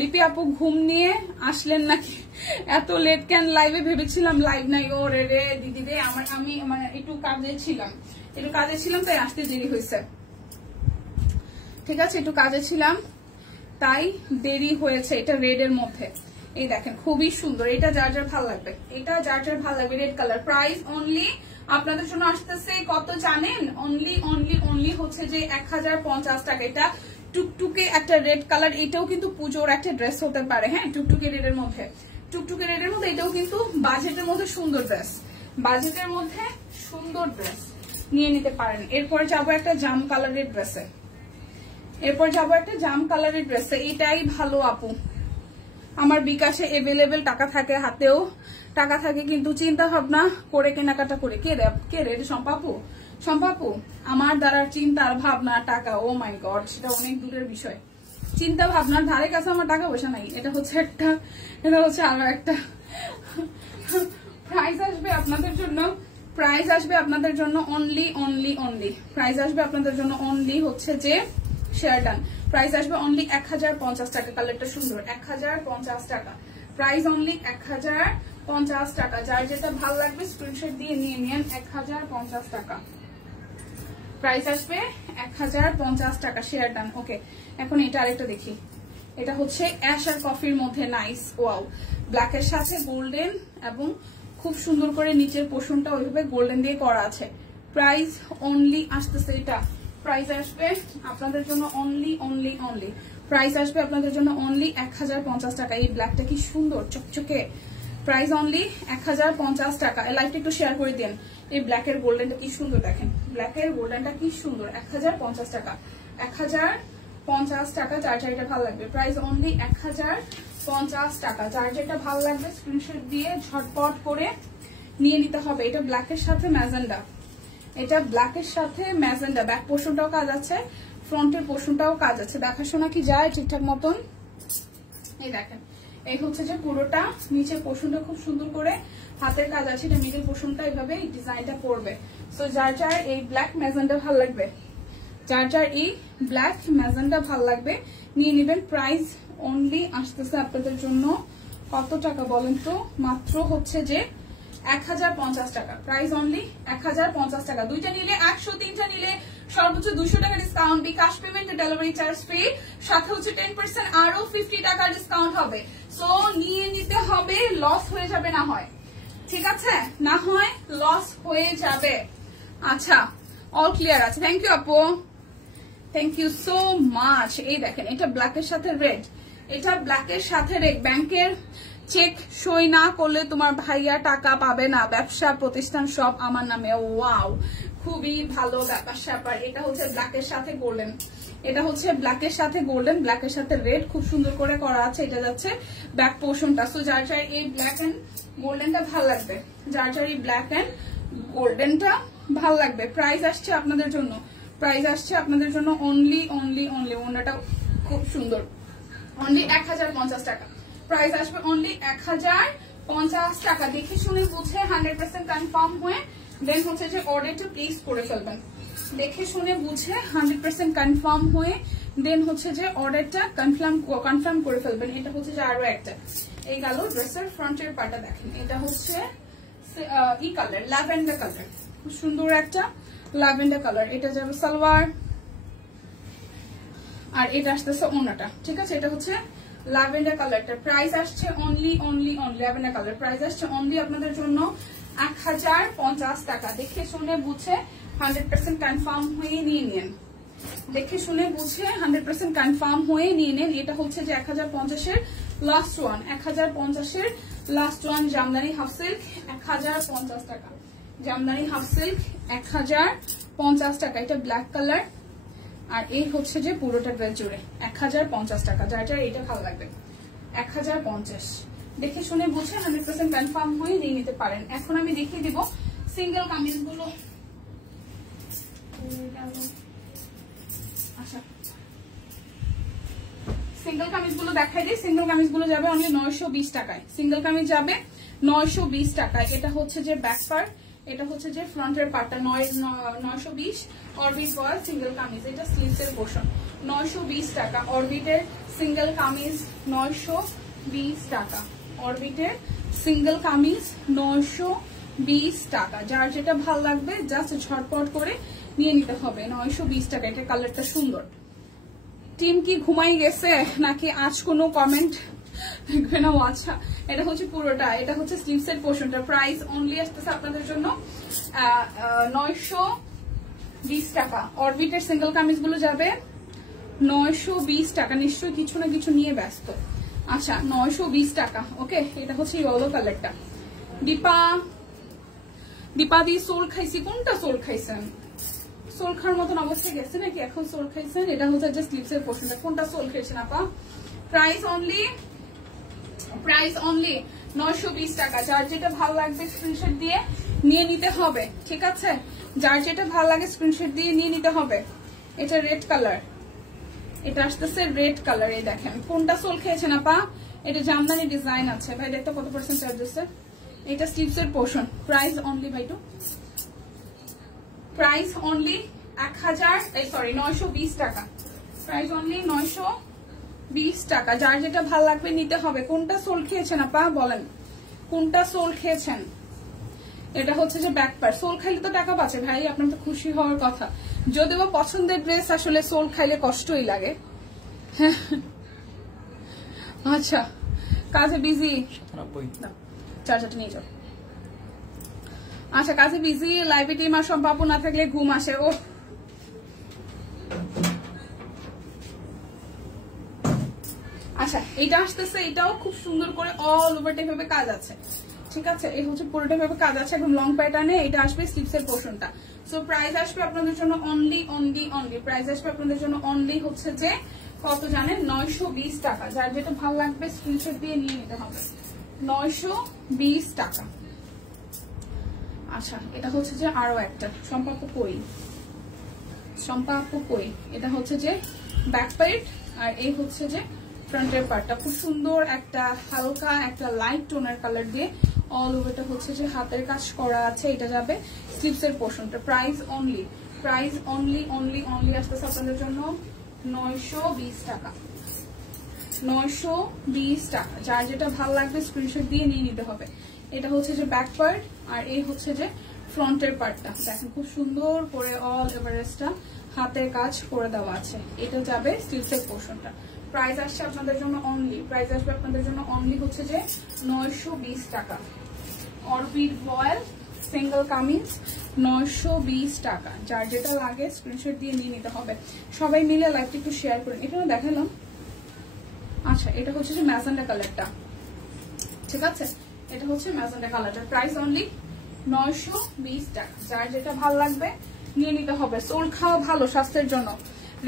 লিপি আপু ঘুম নিয়ে আসলেন নাকি? এত লেট কেন লাইভে? ভেবেছিলাম লাইভ নাই। ও রে রে দিদি রে, আমি মানে একটু কাজে ছিলাম তাই আসতে দেরি হয়েছে। ঠিক আছে, একটু কাজে ছিলাম তাই দেরি হয়েছে। এটা রেড এর মধ্যে, এই দেখেন খুবই সুন্দর। এটা যার যার ভালো লাগবে, এটা যার যার ভালো লাগবে। Red colour. প্রাইস অনলি আপনাদের জন্য আসতেছে কত জানেন? অনলি হচ্ছে যে 1050 টাকা। এটা টুকটুকে একটা রেড কালার। এটাও কিন্তু পুজোর একটা ড্রেস হতে পারে। হ্যাঁ, টুকটুকে রেডের মধ্যে এটাও কিন্তু বাজেটের মধ্যে সুন্দর ড্রেস। নিয়ে নিতে পারেন। এরপরে যাবো একটা জাম কালারের ড্রেসে। এটাই ভালো আপু। আমার বিকাশে এভেলেবেল টাকা থাকে, হাতেও টাকা থাকে, কিন্তু চিন্তা ভাবনা করে কেনাকাটা করে। কে রে? সম্পাপু। আমার দ্বারা চিন্তার ভাবনা টাকা, ও মাই গড, সেটা অনেক দূরের বিষয়। চিন্তা ভাবনার ধারে কাছে আমার টাকা পয়সা নাই। এটা হচ্ছে আরো একটা প্রাইস আসবে আপনাদের জন্য অনলি হচ্ছে যে শেয়ারডান। প্রাইস আসবে অনলি 1050 টাকা। কালারটা সুন্দর। 1050 টাকা প্রাইস, অনলি 1050 টাকা। যার যেটা ভালো লাগবে স্ক্রিনশট দিয়ে নিয়ে নেন। 1050 টাকা প্রাইস আসবে। 1050 টাকা শেয়ারডান। ওকে, এখন এটা আরেকটা দেখি। এটা হচ্ছে অ্যাশ আর কফির মধ্যে। Nice, wow. ব্ল্যাকের সাথে গোল্ডেন এবং খুব সুন্দর করে নিচের পোর্শনটা ওইভাবে গোল্ডেন দিয়ে করা আছে। প্রাইস অনলি আসতেছে, এটা প্রাইস আসবে আপনাদের জন্য অনলি 1050 টাকা। এই ব্ল্যাকটা কি সুন্দর চকচকে। প্রাইস অনলি 1050 টাকা। লাইভটা একটু শেয়ার করে দেন। এই ব্ল্যাকের গোল্ডেনটা কি সুন্দর, দেখেন ব্ল্যাকের গোল্ডেনটা কি সুন্দর। 1050 টাকা। 1050 টাকা। যার যেটা ভালো লাগবে। প্রাইস অনলি 1050 টাকা। যার যেটা ভালো লাগবে স্ক্রিনশট দিয়ে ঝটপট করে নিয়ে নিতে হবে। এটা ব্ল্যাকের সাথে ম্যাজেন্ডা। ব্যাক পোর্শনটাও কাজ আছে, ফ্রন্টের পোর্শনটাও কাজ আছে। দেখাশোনা কি যায় ঠিকঠাক মতন? এই দেখেন, এই হচ্ছে যে পুরোটা নিচের পোর্শনটা খুব সুন্দর করে হাতের কাজ আছে। এটা মিডল পোর্শনটা এইভাবে ডিজাইনটা করবে। সো যার যার এই ব্ল্যাক ম্যাজেন্ডা ভালো লাগবে নিয়ে নেবেন। প্রাইস অনলি আসতেছে আপনাদের জন্য কত টাকা বলেন তো? মাত্র হচ্ছে যে 1050 টাকা। প্রাইস অনলি 1050 টাকা। দুইটা নিলে 100, তিনটা নিলে সর্বোচ্চ 200 টাকা ডিসকাউন্ট। বিকাশ পেমেন্ট, ডেলিভারি চার্জ ফ্রি, সাথে হচ্ছে 10% আরো 50 টাকা ডিসকাউন্ট হবে। সো নিয়ে নিতে হবে, লস হয়ে যাবে না হয়। ঠিক আছে, না হয় লস হয়ে যাবে। আচ্ছা, অল ক্লিয়ার আছে। থ্যাংক ইউ আপু, থ্যাংক ইউ সো মাচ। এই দেখেন, এটা ব্ল্যাকের সাথে রেড। ব্যাংকের চেক সই না করলে তোমার ভাইয়া টাকা পাবে না। ব্যবসা প্রতিষ্ঠান সব আমার নামে। ওয়াও, খুবই ভালো ব্যাপার স্যাপার। এটা হচ্ছে ব্ল্যাকের সাথে গোল্ডেন, ব্ল্যাকের সাথে রেড খুব সুন্দর করে করা আছে। এটা যাচ্ছে ব্যাক পোর্শনটা। সো যার যার এই ব্ল্যাক এন্ড গোল্ডেনটা ভালো লাগবে, প্রাইস আসছে আপনাদের জন্য অনলি ওনাটা খুব সুন্দর। অনলি 1050 টাকা। প্রাইস আসবে অনলি 1050 টাকা। দেখে শুনে বুঝে 100% কনফার্ম হয়ে দেন হচ্ছে যে অর্ডারটা প্লেস করে ফেলবেন। কনফার্ম করে ফেলবেন। এটা হচ্ছে যে আরো একটা। এই গেল ড্রেসের ফ্রন্টের পার্টটা। দেখেন, এটা হচ্ছে ই কালার, ল্যাভেন্ডার কালার। খুব সুন্দর একটা ল্যাভেন্ডার কালার। এটা যাবে সালোয়ার, আর এটা আসতেছে ওনাটা। ঠিক আছে, এটা হচ্ছে ল্যাভেন্ডার কালারটা। প্রাইস আসছে অনলি ল্যাভেন্ডার কালার। প্রাইস আসছে অনলি আপনাদের জন্য 1050 টাকা। দেখে শুনে বুঝে 100% কনফার্ম হয়ে নিয়ে নেন। এটা হচ্ছে যে 1050-এর লাস্ট ওয়ান। 1050-এর last one. Jamdani half silk 1050 টাকা। 1050 টাকা। এটা ব্ল্যাক কালার, আর এই হচ্ছে যে পুরোটা ড্রেস জুড়ে 1050 টাকা। যার যার এটা ভালো লাগবে 1050। দেখে শুনে বুঝে 100% কনফার্ম হয়ে নিয়ে নিতে পারেন। এখন আমি দেখিয়ে দিব সিঙ্গেল কামিজগুলো। আচ্ছা, সিঙ্গেল কামিজগুলো দেখাই দিই। সিঙ্গেল কামিজগুলো যাবে অনলি 920 টাকায়। এটা হচ্ছে যে ব্যাক পার্ট, এটা হচ্ছে যে ফ্রন্টের পার্টটা 920 অরবিট বয়েল সিঙ্গেল কামিজ, এটা স্লিভসের পোর্শন 920 টাকা। অরবিটের সিঙ্গেল কামিজ 920 টাকা, অরবিটের সিঙ্গেল কামিজ 920 টাকা। যার যেটা ভাল লাগবে জাস্ট ঝটপট করে নিয়ে নিতে হবে, 920 টাকা। এটা কালারটা সুন্দর। টিম কি ঘুমাই গেছে নাকি আজ কোনো কমেন্ট দেখবে না? আচ্ছা, এটা হচ্ছে পুরোটা, এটা হচ্ছে স্লিভসের পোর্শনটা। প্রাইস অনলি আসতেছে আপনাদের জন্য 920 টাকা। অরবিটের সিঙ্গেল কামিজ গুলো যাবে 920 টাকা। নিশ্চয়ই কিছু না কিছু নিয়ে ব্যস্ত। আচ্ছা, 920 টাকা। ওকে, এটা হচ্ছে ইয়েলো কালারটা। দীপা দি সোল খাইছি, কোনটা সোল খাইছেন? সোল খাওয়ার মতন অবস্থায় গেছে নাকি এখন সোল খাইছেন? এটা হচ্ছে যে স্লিভসের পোর্শনটা। কোনটা সোল খাইছেন আপা? প্রাইস অনলি 920 টাকা। যার যেটা ভালো লাগবে স্ক্রিনশট দিয়ে নিয়ে নিতে হবে, ঠিক আছে? যার যেটা ভালো লাগে স্ক্রিনশট দিয়ে নিয়ে নিতে হবে। এটা রেড কালার, এটা আসতেছে রেড কালার। এই দেখেন কোনটা সোল খেয়েছেন আপা? এটা জামদানি ডিজাইন আছে ভাই, দেখতে কত পার্সেন্ট চার্জ আছে। এটা স্লিভসের পোর্শন। প্রাইস অনলি ভাই টু, প্রাইস অনলি 920 টাকা। প্রাইস অনলি 920 টাকা। যার যেটা ভালো লাগবে নিতে হবে। কোনটা সোল খেয়েছেন আপা বলেন, কোনটা সোল খেয়েছেন? এটা হচ্ছে যে ব্যাক পার্ট। সোল খাইলে তো টাকা বাঁচে ভাই, আপনার তো খুশি হওয়ার কথা। যদিও পছন্দের ড্রেস আসলে সোল খাইলে কষ্টই লাগে। আচ্ছা, কাজে বিজি, চার্জারটা নিয়ে যাও। আচ্ছা, কাজে বিজি, লাইভে টিম আর সম্পাবু না থাকলে ঘুম আসে। ও আচ্ছা, এটা আসতেছে, এটাও খুব সুন্দর করে অল ওভারটা এভাবে কাজ আছে, ঠিক আছে? এই হচ্ছে পুরোটা ভাবে কাজ আছে, একদম লং প্যাটার্নে। এটা আসবে স্লিভসের পোর্শনটা। সো প্রাইস আসবে আপনাদের জন্য অনলি প্রাইস আসবে আপনাদের জন্য অনলি হচ্ছে যে কত জানেন? 920 টাকা। যার যেটা ভালো লাগবে স্ক্রিনশট দিয়ে নিয়ে নিতে হবে, 920 টাকা। আচ্ছা, এটা হচ্ছে যে আরো একটা সম্পাপু কই, এটা হচ্ছে যে ব্যাক পার্ট, আর এই হচ্ছে যে ফ্রন্টের পার্টটা। খুব সুন্দর একটা হালকা একটা লাইট টোনের কালার দিয়ে অল ওভারটা হচ্ছে যে হাতের কাজ করা আছে। এটা যাবে স্লিভসের পোর্শনটা। প্রাইস অনলি আসতেছে আপনাদের জন্য 920 টাকা, 920 টাকা। যার যেটা ভালো লাগবে স্ক্রিনশট দিয়ে নিয়ে নিতে হবে। এটা হচ্ছে যে ব্যাক পার্ট, আর এই হচ্ছে যে ফ্রন্টের পার্টটা। দেখেন খুব সুন্দর করে অল এভারেস্টটা হাতের কাজ করে দেওয়া আছে। এটা যাবে স্লিভসের পোর্শনটা। প্রাইস আসছে আপনাদের জন্য অনলি হচ্ছে যে 920 টাকা। অরবিট ভয়েল সিঙ্গেল কামিজ 920 টাকা। যার যেটা লাগে স্ক্রিনশট দিয়ে নিয়ে নিতে হবে। সবাই মিলে লাইভটা একটু শেয়ার করেন। এখানে দেখালাম। আচ্ছা, এটা হচ্ছে যে ম্যাজেন্ডা কালারটা, ঠিক আছে? এটা হচ্ছে ম্যাজেন্ডা কালারটা। প্রাইস অনলি 920 টাকা। যার যেটা ভালো লাগবে নিয়ে নিতে হবে। সোল খাওয়া ভালো স্বাস্থ্যের জন্য।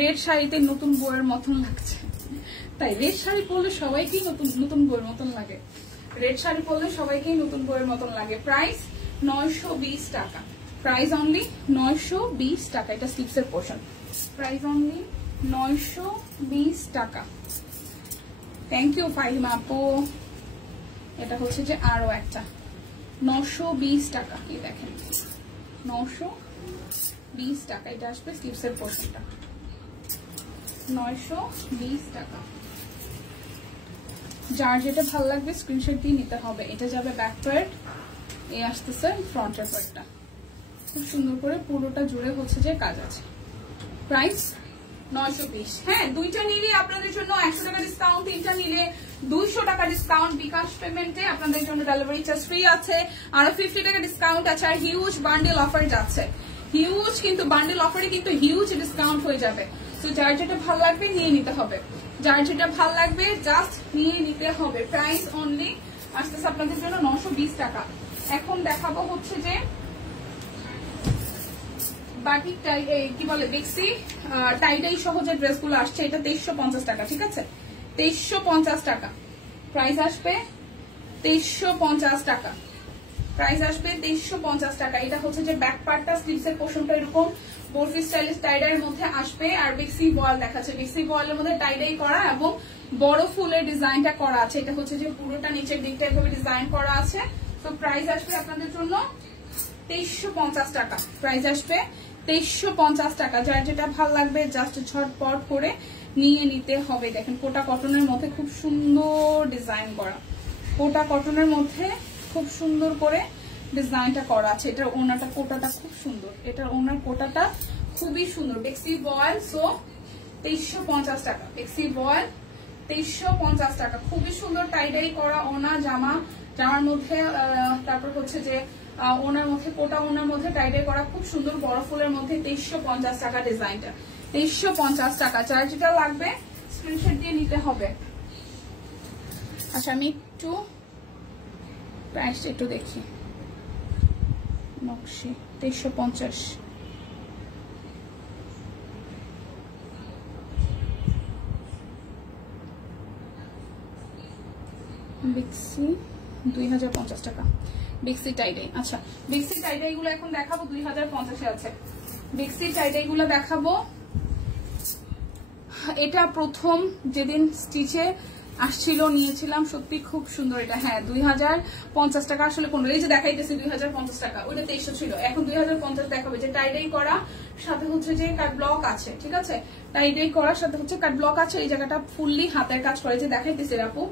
রেড শাড়িতে নতুন বইয়ের মতন লাগছে, তাই রেড শাড়ি পরলে সবাইকেই নতুন বইয়ের মতন লাগে। রেড শাড়ি পরলে সবাইকেই নতুন বইয়ের মতন লাগে। প্রাইস 920 টাকা। প্রাইস অনলি 920 টাকা। এটা স্লিভসের পোর্শন। প্রাইস অনলি 920 টাকা। থ্যাংক ইউ ফাহিমা আপু। এটা হচ্ছে যে আরো একটা 920 টাকা। এই দেখেন 920 টাকা। এটা আসবে স্লিভসের পোর্শনটা 920 টাকা। যার যেটা ভালো লাগবে স্ক্রিনশট দিয়ে নিতে হবে। এটা যাবে ব্যাক পার্ট, এই আসতেছে ফ্রন্টের পার্টটা। খুব সুন্দর করে পুরোটা জুড়ে হচ্ছে যে কাজ আছে। প্রাইস 920। হ্যাঁ, দুইটা নিলে আপনাদের জন্য 100 টাকা ডিসকাউন্ট, তিনটা নিলে 200 টাকা ডিসকাউন্ট। বিকাশ পেমেন্টে আপনাদের জন্য ডেলিভারি চার্জ ফ্রি আছে, আরো 50 টাকা ডিসকাউন্ট আছে, আর হিউজ বান্ডেল অফার যাচ্ছে। হিউজ কিন্তু বান্ডেল অফারে কিন্তু হিউজ ডিসকাউন্ট হয়ে যাবে। তো যার যেটা ভালো লাগবে নিয়ে নিতে হবে, যার যেটা ভালো লাগবে জাস্ট নিয়ে নিতে হবে। প্রাইস অনলি আসতেছে আপনাদের জন্য 920 টাকা। এখন দেখাবো হচ্ছে যে বাটিক কি বলে বেক্সি টাইডাই সহ যে ড্রেসগুলো আসছে। এটা 2350 টাকা, ঠিক আছে? 2350 টাকা প্রাইস আসবে। 2350 টাকা প্রাইস আসবে। 2350 টাকা। এটা হচ্ছে যে ব্যাক পার্টটা, স্লিভসের পোর্শনটা এরকম বরফি স্টাইলিশ টাইডাইয়ের মধ্যে আসবে, আর বেক্সি বয়েল দেখাচ্ছে। বেক্সি বয়েলের মধ্যে টাইডাই করা এবং বড় ফুলের ডিজাইনটা করা আছে। এটা হচ্ছে যে পুরোটা নিচের দিকটা এভাবে ডিজাইন করা আছে। তো প্রাইস আসবে আপনাদের জন্য 2350 টাকা প্রাইস আসবে 2350 টাকা। যার যেটা ভালো লাগবে জাস্ট ঝটপট করে নিয়ে নিতে হবে। দেখেন কোটা কটনের মধ্যে খুব সুন্দর ডিজাইন করা, কোটা কটনের মধ্যে খুব সুন্দর করে ডিজাইনটা করা আছে। এটার ওনাটা কোটাটা খুব সুন্দর, এটার ওনার কোটাটা খুবই সুন্দর। বেক্সি বয়েল, সো 2350 টাকা। বেক্সি বয়েল 2350 টাকা, খুবই সুন্দর টাইডাই করা ওনা, জামার মধ্যে তারপর হচ্ছে যে ওনার মধ্যে কোটা, ওনার মধ্যে টাইডাই করা খুব সুন্দর বড় ফুলের মধ্যে 2350 টাকা ডিজাইনটা। 2350 টাকা। যার যেটা লাগবে স্ক্রিনশট দিয়ে নিতে হবে। আচ্ছা আমি একটু প্রাইসটা একটু দেখি। নকশি 2350, বেক্সি 2050 টাকা। বেক্সি টাইডাই, আচ্ছা বেক্সি টাইডাই গুলো এখন দেখাবো 2050 এ আছে। বেক্সি টাইডাই গুলো দেখাবো। এটা প্রথম যেদিন স্টিচে আসছিল নিয়েছিলাম, সত্যি খুব সুন্দর এটা। হ্যাঁ 2050 টাকা আসলে কোন, এই যে দেখাইতেছি 2050 টাকা, ওইটা 2300 ছিল, এখন 2050 দেখাবে। যে টাইডাই করা সাথে হচ্ছে যে কাট ব্লক আছে, ঠিক আছে, টাইডাই করার সাথে হচ্ছে কাট ব্লক আছে। এই জায়গাটা ফুললি হাতের কাজ করে, যে দেখাইতেছি আপু।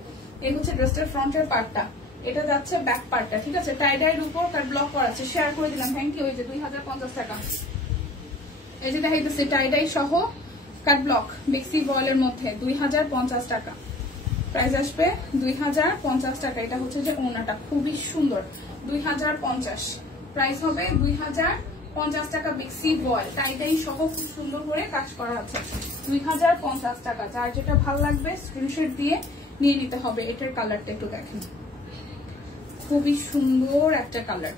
এই হচ্ছে ড্রেসটার ফ্রন্টের পার্টটা, এটা যাচ্ছে ব্যাক পার্টটা, ঠিক আছে। টাইডাইয়ের উপর কাট ব্লক করা আছে, শেয়ার করে দিলাম, থ্যাংক ইউ। এই যে 2050 টাকা, এই যে দেখাইতেছি টাইডাই সহ কাট ব্লক বেক্সি বয়েলের মধ্যে 2050 টাকা প্রাইস আসবে। 2050 টাকা। এটা হচ্ছে যে ওনাটা খুবই সুন্দর, 2050 প্রাইস হবে। 2050 টাকা বেক্সি বয়েল টাইডাই সহ খুব সুন্দর করে কাজ করা আছে, 2050 টাকা। যার যেটা ভালো লাগবে স্ক্রিনশট দিয়ে নিয়ে নিতে হবে। এটার কালারটা একটু দেখেন, খুবই সুন্দর একটা কালার।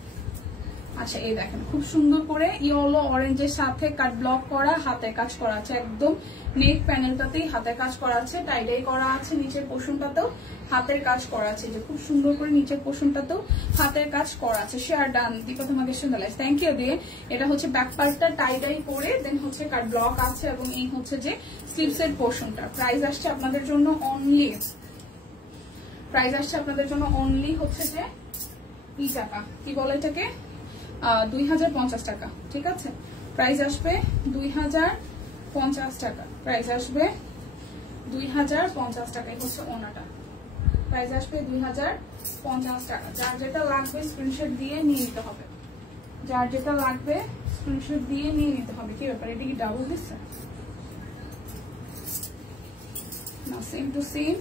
আচ্ছা এই দেখেন খুব সুন্দর করে ইয়েলো অরেঞ্জের সাথে কাট ব্লক করা, হাতের কাজ করা আছে, একদম নেক প্যানেলটাতেই হাতের কাজ করা আছে, টাইডাই করা আছে, নিচের পোর্শনটাতেও হাতের কাজ করা আছে, যে খুব সুন্দর করে নিচের পোর্শনটাতেও হাতের কাজ করা আছে। শেয়ার ডান দীপক আমাকে শুনতে থ্যাংক ইউ দিয়ে। এটা হচ্ছে ব্যাক পার্টটা টাইডাই করে, দেন হচ্ছে কাট ব্লক আছে, এবং এই হচ্ছে যে স্লিভস এর পোর্শনটা। প্রাইস আসছে আপনাদের জন্য অনলি, প্রাইস আসছে আপনাদের জন্য অনলি হচ্ছে যে কি টাকা, কি বলে এটাকে, 2050 টাকা, ঠিক আছে। প্রাইস আসবে 2050 টাকা, প্রাইস আসবে 2050 টাকা। এই হচ্ছে ওনাটা, প্রাইস আসবে 2050 টাকা। যার যেটা লাগবে স্ক্রিনশট দিয়ে নিয়ে নিতে হবে, যার যেটা লাগবে স্ক্রিনশট দিয়ে নিয়ে নিতে হবে। কি ব্যাপার, এটা কি ডাবল দিচ্ছে না? সেম টু সেম,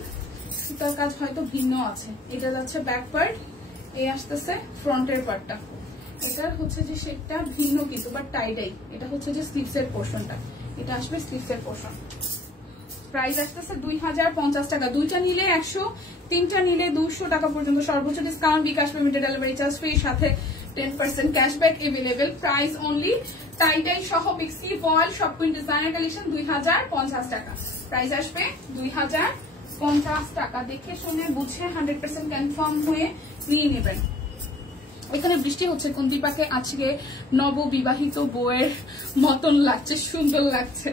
সুতার কাজ হয়তো ভিন্ন আছে। এটা যাচ্ছে ব্যাক পার্ট, এই আসতেছে ফ্রন্টের পার্টটা। এটা হচ্ছে যে শেপটা ভিন্ন কিন্তু বাট টাইডাই। এটা হচ্ছে যে স্লিভস এর পোর্শনটা, এটা আসবে স্লিভস এর পোর্শন। প্রাইস আসতেছে 2050 টাকা। দুইটা নিলে 100, তিনটা নিলে 200 টাকা পর্যন্ত সর্বোচ্চ ডিসকাউন্ট। বিকাশ পেমেন্টে ডেলিভারি চার্জ ফ্রি, সাথে 10% cashback available. Price only tie-dye সহ বেক্সি বয়েল সব কুইন ডিজাইনার কালেকশন 2050 টাকা। প্রাইস আসবে 2050 টাকা। দেখে শুনে বুঝে 100% কনফার্ম হয়ে নিয়ে নেবেন। এখানে বৃষ্টি হচ্ছে, কোন দীপাকে আজকে নববিবাহিত বউয়ের মতন লাগছে, সুন্দর লাগছে।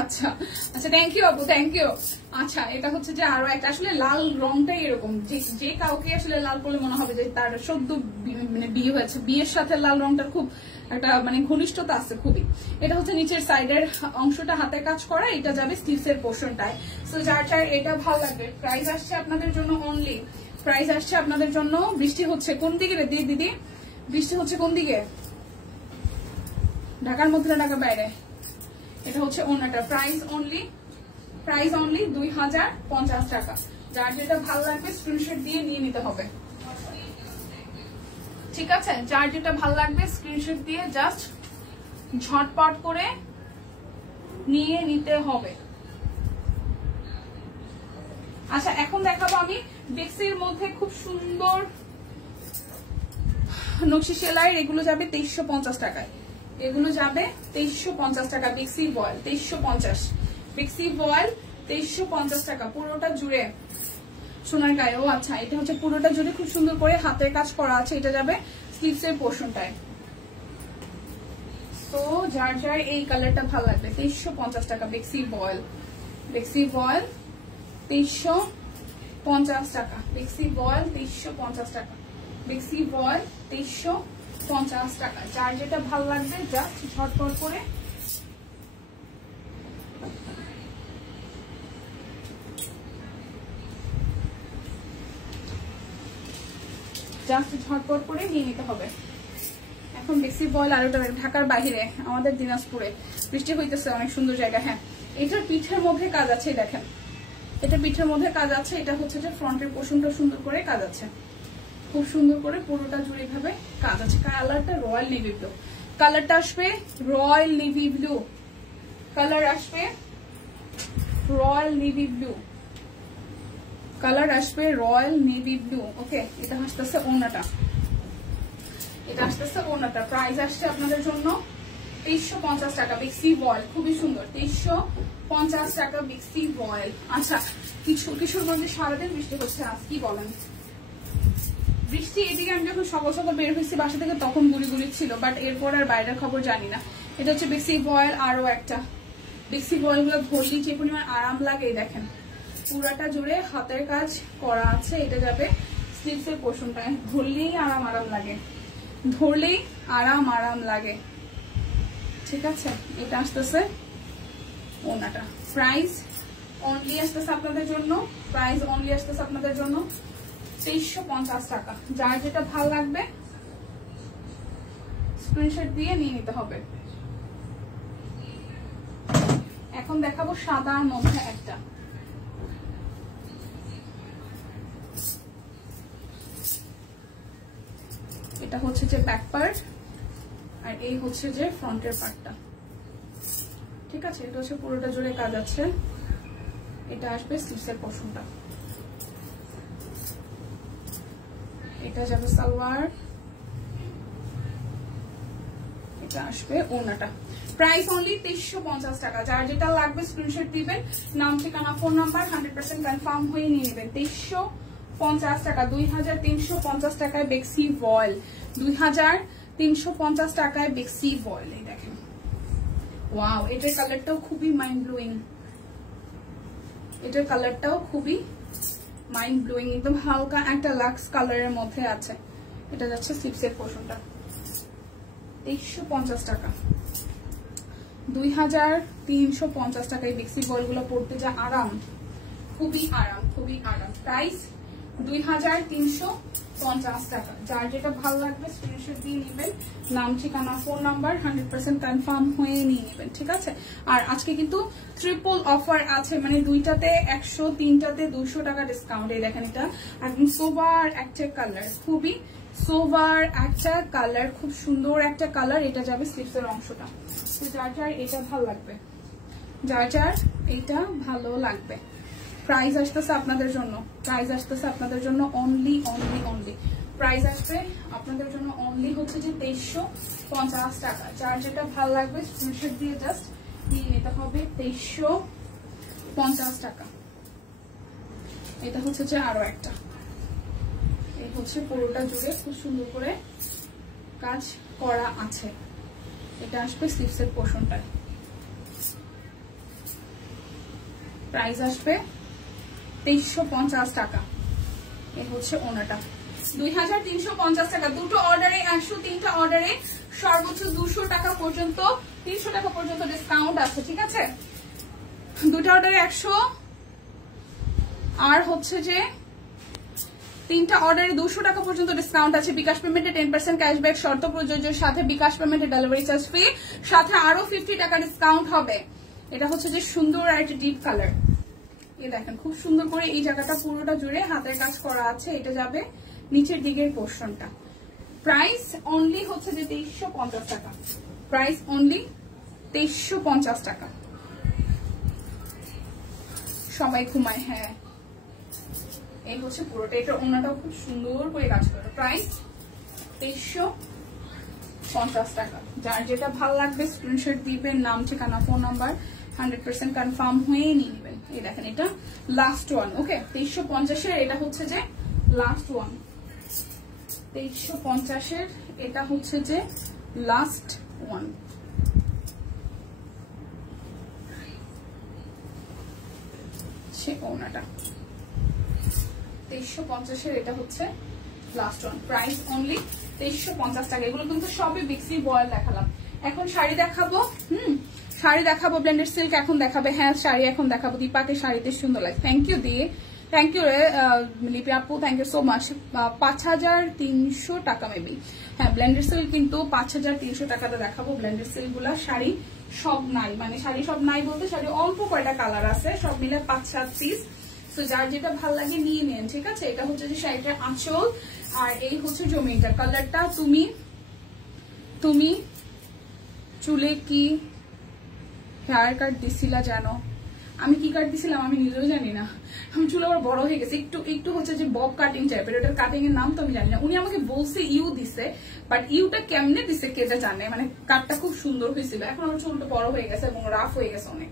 আচ্ছা আচ্ছা, থ্যাংক ইউ আপু, থ্যাংক ইউ। আচ্ছা এটা হচ্ছে যে আরো একটা, আসলে লাল রংটাই এরকম, যে কাউকে আসলে লাল করলে মনে হবে যে তার সদ্য মানে বিয়ে হয়েছে, বিয়ের সাথে লাল রংটার খুব একটা মানে ঘনিষ্ঠতা আছে খুবই। এটা হচ্ছে নিচের সাইডের অংশটা হাতে কাজ করা, এটা যাবে স্লিভস এর পোর্শনটায়। সো যার যার এটা ভালো লাগবে, প্রাইস আসছে আপনাদের জন্য অনলি, প্রাইস আসছে আপনাদের জন্য। বৃষ্টি হচ্ছে কোন দিকে রে দিদি, বৃষ্টি হচ্ছে কোন দিকে, ঢাকার মধ্যে না ঢাকার বাইরে? এটা হচ্ছে ওনাটা। প্রাইস অনলি, প্রাইস অনলি 2050 টাকা। যার যেটা ভালো লাগবে স্ক্রিনশট দিয়ে নিয়ে নিতে হবে, ঠিক আছে। যার যেটা ভালো লাগবে স্ক্রিনশট দিয়ে জাস্ট ঝটপট করে নিয়ে নিতে হবে। আচ্ছা এখন দেখাবো আমি বেক্সির মধ্যে খুব সুন্দর নকশি সেলাই। এগুলো যাবে 2350 টাকায়, এগুলো যাবে 2350 টাকা। বেক্সি বয়েল 2350, বেক্সি বয়েল 2350 টাকা পুরোটা জুড়ে সোনার গায়ে। ও আচ্ছা, এটা হচ্ছে পুরোটা জুড়ে খুব সুন্দর করে হাতের কাজ করা আছে, এটা যাবে স্লিভস এর পোর্শনটায়। তো যার যার এই কালারটা ভালো লাগবে 2350 টাকা বেক্সি বয়েল, বেক্সি বয়েল 2350 টাকা, বেক্সি বয়েল 2350 টাকা, বেক্সি বয়েল 50 টাকা। যার যেটা ভালো লাগবে জাস্ট ঝটপট করে নিয়ে নিতে হবে। এখন বেশি বল আর ওটা ঢাকার বাইরে আমাদের দিনাজপুরে বৃষ্টি হইতেছে, অনেক সুন্দর জায়গা। হ্যাঁ, এটার পিঠের মধ্যে কাজ আছে, দেখেন এটা পিঠের মধ্যে কাজ আছে। এটা হচ্ছে যে ফ্রন্টের পোর্শনটা সুন্দর করে কাজ আছে, খুব সুন্দর করে পুরোটা জুড়ে ভাবে কাজ আছে। কালারটা রয়্যাল নেভি ব্লু, কালারটা আসবে রয়্যাল নেভি ব্লু, কালার আসবে রয়্যাল নেভি ব্লু, কালার আসবে রয়্যাল নেভি ব্লু। ওকে, এটা আসতেছে ওড়নাটা, এটা আসতেছে ওড়নাটা। প্রাইস আসছে আপনাদের জন্য 2350 টাকা। বিক্সি বয়েল খুবই সুন্দর, 2350 টাকা বিক্সি বয়েল। আচ্ছা, কিশোরগঞ্জে সারাদিন বৃষ্টি হচ্ছে আজ, কি বলেন? বৃষ্টি এদিকে আমি যখন সকাল সকাল বের হয়েছি বাসা থেকে তখন গুড়ি গুড়ি ছিল, বাট এরপর আর বাইরের খবর জানি না। এটা হচ্ছে বিক্সি বয়েল। আরো একটা বিক্সি বয়েল গুলো ধরলি যে পরিমাণ আরাম লাগে, দেখেন পুরাটা জুড়ে হাতের কাজ করা আছে। এটা যাবে স্লিভস এর পোর্শনটা, ধরলেই আরাম লাগে, ধরলেই আরাম লাগে। ঠিক আছে, এটা আসতেছে ওনাটা। প্রাইস অনলি আসতেছে আপনাদের জন্য, প্রাইস অনলি আসতেছে আপনাদের জন্য 2350 টাকা। যার যেটা ভালো লাগবে স্ক্রিনশট দিয়ে নিয়ে নিতে হবে। এখন দেখাবো সাদার মধ্যে একটা, এটা হচ্ছে যে ব্যাক পার্ট আর এই হচ্ছে যে ফ্রন্টের পার্টটা। ঠিক আছে, এটা হচ্ছে পুরোটা জুড়ে কাজ আছে। এটা আসবে স্লিভসের পোর্শনটা, এটা যাবে সালোয়ার, এটা আসবে ওড়নাটা। প্রাইস অনলি 2350 টাকা। যার যেটা লাগবে স্ক্রিনশট দিবেন, নাম ঠিকানা ফোন নাম্বার 100% কনফার্ম হয়ে নিয়ে নেবেন। 2350 টাকা, 2350 টাকায় বেক্সি বয়েল, 2350 টাকায় বেক্সি বয়েল। এই দেখেন, ওয়াও, এটার কালারটাও খুবই মাইন্ড ব্লোয়িং, এটার কালারটাও খুবই মাইন্ড ব্লোয়িং, একদম হালকা একটা লাক্স কালারের মধ্যে আছে। এটা যাচ্ছে স্লিভসের পোর্শনটা, 2350 টাকা, 2350 টাকায় বেক্সি বয়েল গুলো পড়তে যা আরাম, খুবই আরাম। প্রাইস 2350 টাকা। যার যেটা ভালো লাগবে স্ক্রিনশট দিয়ে নেবেন, নাম ঠিকানা ফোন নাম্বার 100% কনফার্ম হয়ে নিয়ে নেবেন। ঠিক আছে, আর আজকে কিন্তু ট্রিপল অফার আছে, মানে দুইটাতে 100, তিনটাতে 200 টাকা ডিসকাউন্ট। এই দেখেন, এটা একদম সোবার একটা কালার, খুবই সোবার একটা কালার, খুব সুন্দর একটা কালার। এটা যাবে স্লিভসের অংশটা। তো যার যার এটা ভালো লাগবে, যার যার এটা ভালো লাগবে, প্রাইস আসতেছে আপনাদের জন্য, প্রাইস আসতেছে আপনাদের জন্য অনলি প্রাইস আসবে আপনাদের জন্য অনলি হচ্ছে যে 2350 টাকা। যার যেটা ভালো লাগবে স্ক্রিনশট দিয়ে জাস্ট নিয়ে নিতে হবে। 2350 টাকা। এটা হচ্ছে যে আরো একটা, এই হচ্ছে পুরোটা জুড়ে খুব সুন্দর করে কাজ করা আছে। এটা আসবে স্লিভসের পোর্শনটায়, প্রাইস আসবে 2350 টাকা। এই হচ্ছে ওনাটা, 2350 টাকা। দুটো অর্ডারে 100, তিনটা অর্ডারে সর্বোচ্চ 200 টাকা পর্যন্ত, 300 টাকা পর্যন্ত ডিসকাউন্ট আছে। ঠিক আছে, দুটো অর্ডারে 100 আর হচ্ছে যে তিনটা অর্ডারে 200 টাকা পর্যন্ত ডিসকাউন্ট আছে। বিকাশ পেমেন্টে 10% ক্যাশব্যাক শর্ত প্রযোজ্য, সাথে বিকাশ পেমেন্টে ডেলিভারি চার্জ ফ্রি, সাথে আরো 50 টাকা ডিসকাউন্ট হবে। এটা হচ্ছে যে সুন্দর আর একটা ডিপ কালার। এই দেখেন, খুব সুন্দর করে এই জায়গাটা পুরোটা জুড়ে হাতের কাজ করা আছে। এটা যাবে নিচের দিকের পোর্শনটা। প্রাইস অনলি হচ্ছে যে 2350 টাকা, প্রাইস অনলি 2350 টাকা। সবাই ঘুমায়, হ্যাঁ। এই হচ্ছে পুরোটা, এটা ওনাটাও খুব সুন্দর করে কাজ করে। প্রাইস 2350 টাকা। যার যেটা ভালো লাগবে স্ক্রিনশট দিবেন, নাম ঠিকানা ফোন নাম্বার 100% কনফার্ম হয়ে নিয়ে নেবেন। এই দেখেন, এটা লাস্ট ওয়ান। ওকে, 2350 এর এটা হচ্ছে যে লাস্ট ওয়ান, 2350 এর এটা হচ্ছে যে লাস্ট ওয়ান। সে ওনাটা 2350 এর এটা হচ্ছে লাস্ট ওয়ান। প্রাইস অনলি 2350 টাকা। এগুলো কিন্তু সবই বিক্সি বয়েল দেখালাম। এখন শাড়ি দেখাবো। শাড়ি দেখাবো, ব্লেন্ডেড সিল্ক এখন দেখাবে। হ্যাঁ শাড়ি এখন দেখাবো। দীপাকে শাড়িতে সুন্দর লাগে। থ্যাংক ইউ দিয়ে, থ্যাংক ইউ রে লিপি আপু, থ্যাংক ইউ সো মাচ। 5300 টাকা মেবি। হ্যাঁ ব্লেন্ডেড সিল্ক কিন্তু 5300 টাকাতে দেখাবো। ব্লেন্ডেড সিল্ক গুলা শাড়ি সব নাই, মানে শাড়ি সব নাই বলতে শাড়ি অল্প কয়টা কালার আছে, সব মিলে 5-7 পিস। তো যার যেটা ভালো লাগে নিয়ে নেন, ঠিক আছে। এটা হচ্ছে যে শাড়িটার আঁচল, আর এই হচ্ছে জমিটা। কালারটা তুমি চুলে কি হেয়ার কাট দিছিলা জানো? আমি কি কাট দিছিলাম আমি নিজেও জানি না। আমি চুল আবার বড় হয়ে গেছে একটু হচ্ছে যে বব কাটিং টাইপের। ওটার কাটিং এর নাম তো আমি জানি না। উনি আমাকে বলছে ইউ দিছে, বাট ইউটা কেমনে দিছে কে জানে। মানে কাটটা খুব সুন্দর হয়েছিল। এখন আমার চুলটা বড় হয়ে গেছে এবং রাফ হয়ে গেছে অনেক।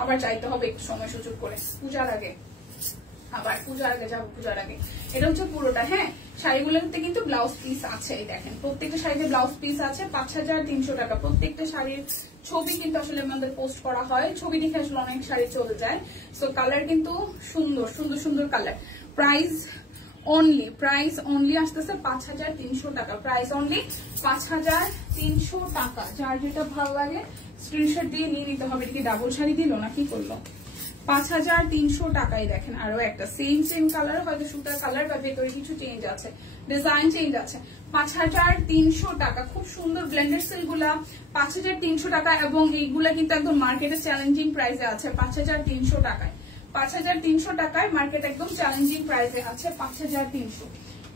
আবার চাইতে হবে একটু সময় সুযোগ করে, পূজার আগে। আবার পূজার আগে যাবো, পূজার আগে। এটা হচ্ছে পুরোটা। হ্যাঁ শাড়িগুলোতে কিন্তু ব্লাউজ পিস আছে, দেখেন প্রত্যেকটা শাড়িতে ব্লাউজ পিস আছে। 5300 টাকা। প্রত্যেকটা শাড়ির ছবি কিন্তু আসলে আমাদের পোস্ট করা হয়, ছবি দেখে আসলে অনেক শাড়ি চলে যায়। সো কালার কিন্তু সুন্দর সুন্দর সুন্দর কালার। প্রাইস অনলি আসতেছে 5300 টাকা। প্রাইস অনলি 5300 টাকা। যার যেটা ভালো লাগে স্ক্রিনশট দিয়ে নিয়ে নিতে হবে। এটা কি ডাবল শাড়ি দিল না কি করলো? 5300 টাকায় দেখেন আরো একটা সেম কালার, হয়তো সুতার কালার বা ভেতরে কিছু চেঞ্জ আছে, ডিজাইন চেঞ্জ আছে। 5300 টাকা। খুব সুন্দর ব্লেন্ডেড সিল্ক গুলা 5300 টাকা, এবং এইগুলা কিন্তু একদম মার্কেটে চ্যালেঞ্জিং প্রাইসে আছে 5300 টাকায়। 5300 টাকায় মার্কেট একদম চ্যালেঞ্জিং প্রাইসে আছে 5300।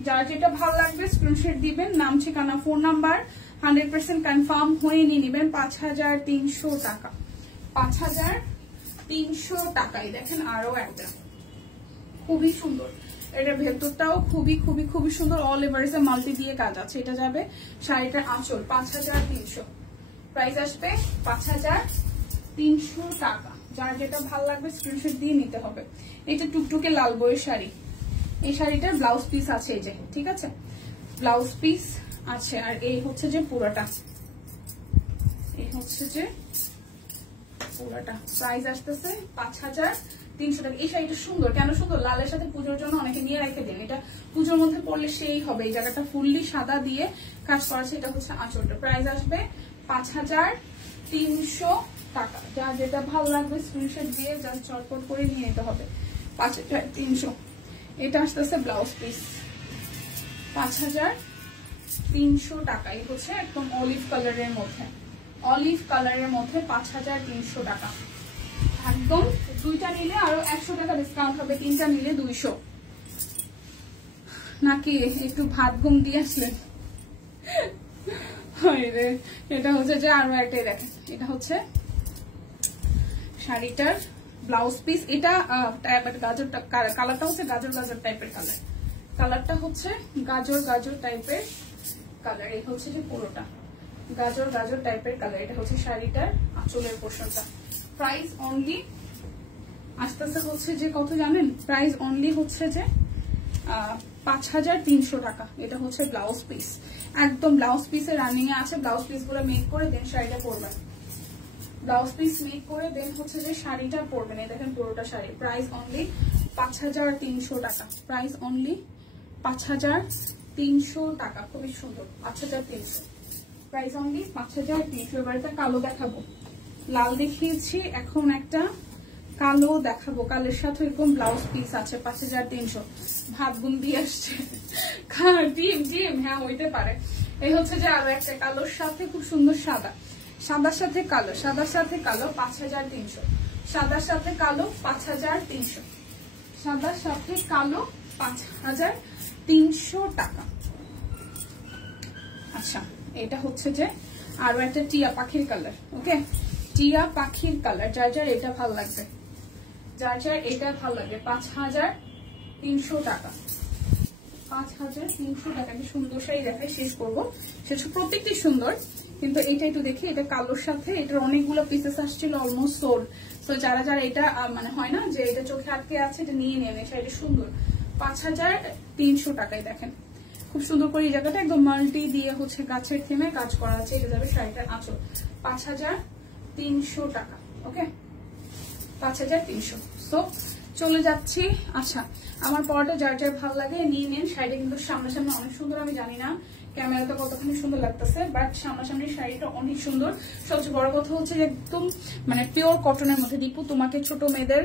যার যেটা ভালো লাগবে স্ক্রিনশট দিবেন, নাম ঠিকানা ফোন নাম্বার 100% কনফার্ম হয়ে নিয়ে নেবেন। 5300 টাকা। 5300 টাকায় দেখেন আরো একটা খুবই সুন্দর। এটার ভেতরটাও খুবই সুন্দর। অল এভারেজে মাল্টি দিয়ে কাজ আছে। এটা যাবে শাড়িটার আঁচল। 5300 প্রাইস আসবে 5300 টাকা। যার যেটা ভালো লাগবে স্ক্রিনশট দিয়ে নিতে হবে। এটা টুকটুকে লাল বইয়ের শাড়ি। এই শাড়িটার ব্লাউজ পিস আছে, এই যে ঠিক আছে ব্লাউজ পিস আছে। আর এই হচ্ছে যে পুরোটা, এই হচ্ছে যে পুরোটা। প্রাইস আসতেছে 5300 টাকা। এই শাড়িটা সুন্দর। কেন সুন্দর? লালের সাথে পুজোর জন্য অনেকে নিয়ে রেখে দেন। এটা পুজোর মধ্যে পড়লে সেই হবে। এই জায়গাটা ফুললি সাদা দিয়ে কাজ করা আছে। এটা হচ্ছে আঁচলটা। প্রাইস আসবে 5300 টাকা। যা যেটা ভালো লাগবে স্ক্রিনশট দিয়ে জাস্ট চটপট করে নিয়ে নিতে হবে। 5300। এটা আসতেছে ব্লাউজ পিস 5300 টাকা। এই হচ্ছে একদম অলিভ কালারের মধ্যে, 5300 টাকা একদম। দুইটা নিলে আরো 100 টাকা ডিসকাউন্ট হবে, তিনটা নিলে 200। নাকি একটু ভাত ঘুম দিয়ে আসলেন? এটা হচ্ছে যে আরো একটাই দেখেন। এটা হচ্ছে শাড়িটার ব্লাউজ পিস। এটা গাজর কালারটা হচ্ছে গাজর টাইপের কালার। কালারটা হচ্ছে গাজর টাইপের কালার। এই হচ্ছে যে পুরোটা গাজর টাইপের কালার। এটা হচ্ছে শাড়িটার আঁচলের পোর্শনটা। প্রাইস অনলি আস্তে হচ্ছে যে কত জানেন? প্রাইস অনলি হচ্ছে যে 5300 টাকা। এটা হচ্ছে ব্লাউজ পিস, একদম ব্লাউজ পিসের রানিং এ আছে। ব্লাউজ পিস গুলো মেক করে দেন শাড়িটা পরবেন। ব্লাউজ পিস মেক করে দেন হচ্ছে যে শাড়িটা পরবেন। এই দেখেন পুরোটা শাড়ি। প্রাইস অনলি 5300 টাকা। প্রাইস অনলি 5300 টাকা। খুবই সুন্দর। 5300 প্রাইস অনলি 5300। এবার একটা কালো দেখাবো। লাল দেখিয়েছি, এখন একটা কালো দেখাবো। কালের সাথে এরকম ব্লাউজ পিস আছে 5300। ভাত বুন্দি আসছে, ডিম হ্যাঁ হইতে পারে। এই হচ্ছে যে আরো একটা কালোর সাথে খুব সুন্দর সাদা, সাদার সাথে কালো, সাদার সাথে কালো 5300। সাদার সাথে কালো 5300। সাদার সাথে কালো 5300 টাকা। আচ্ছা এটা হচ্ছে যে আরো একটা টিয়া পাখির কালার। ওকে টিয়া পাখির কালার। যার এটা ভালো লাগবে, যার এটা ভালো লাগে 5300 টাকা। 5300 টাকা। সুন্দর শাড়ি দেখায় শেষ করবো। সেটা প্রত্যেকটি সুন্দর, কিন্তু এইটা একটু দেখি। এটা কালোর সাথে এটার অনেকগুলো পিসেস আসছিল অলমোস্ট সোল্ড। সো যারা এটা মানে হয় না যে এটা চোখে আটকে আছে, এটা নিয়ে নেন। এই শাড়িটা সুন্দর 5300 টাকায়। দেখেন খুব সুন্দর করে এই জায়গাটা একদম মাল্টি দিয়ে হচ্ছে গাছের থেমে কাজ করা আছে। এটা যাবে শাড়িটার আঁচল। 5300 টাকা। ওকে 5300। সো চলে যাচ্ছি। আচ্ছা আমার পরটা যার ভালো লাগে নিয়ে নেন। শাড়িটা কিন্তু সামনাসামনি অনেক সুন্দর। আমি জানি না ক্যামেরাতে কতখানি সুন্দর লাগতেছে, বাট সামনাসামনি শাড়িটা অনেক সুন্দর। সবচেয়ে বড় কথা হচ্ছে যে একদম মানে পিওর কটনের মধ্যে। দীপু তোমাকে ছোট মেয়েদের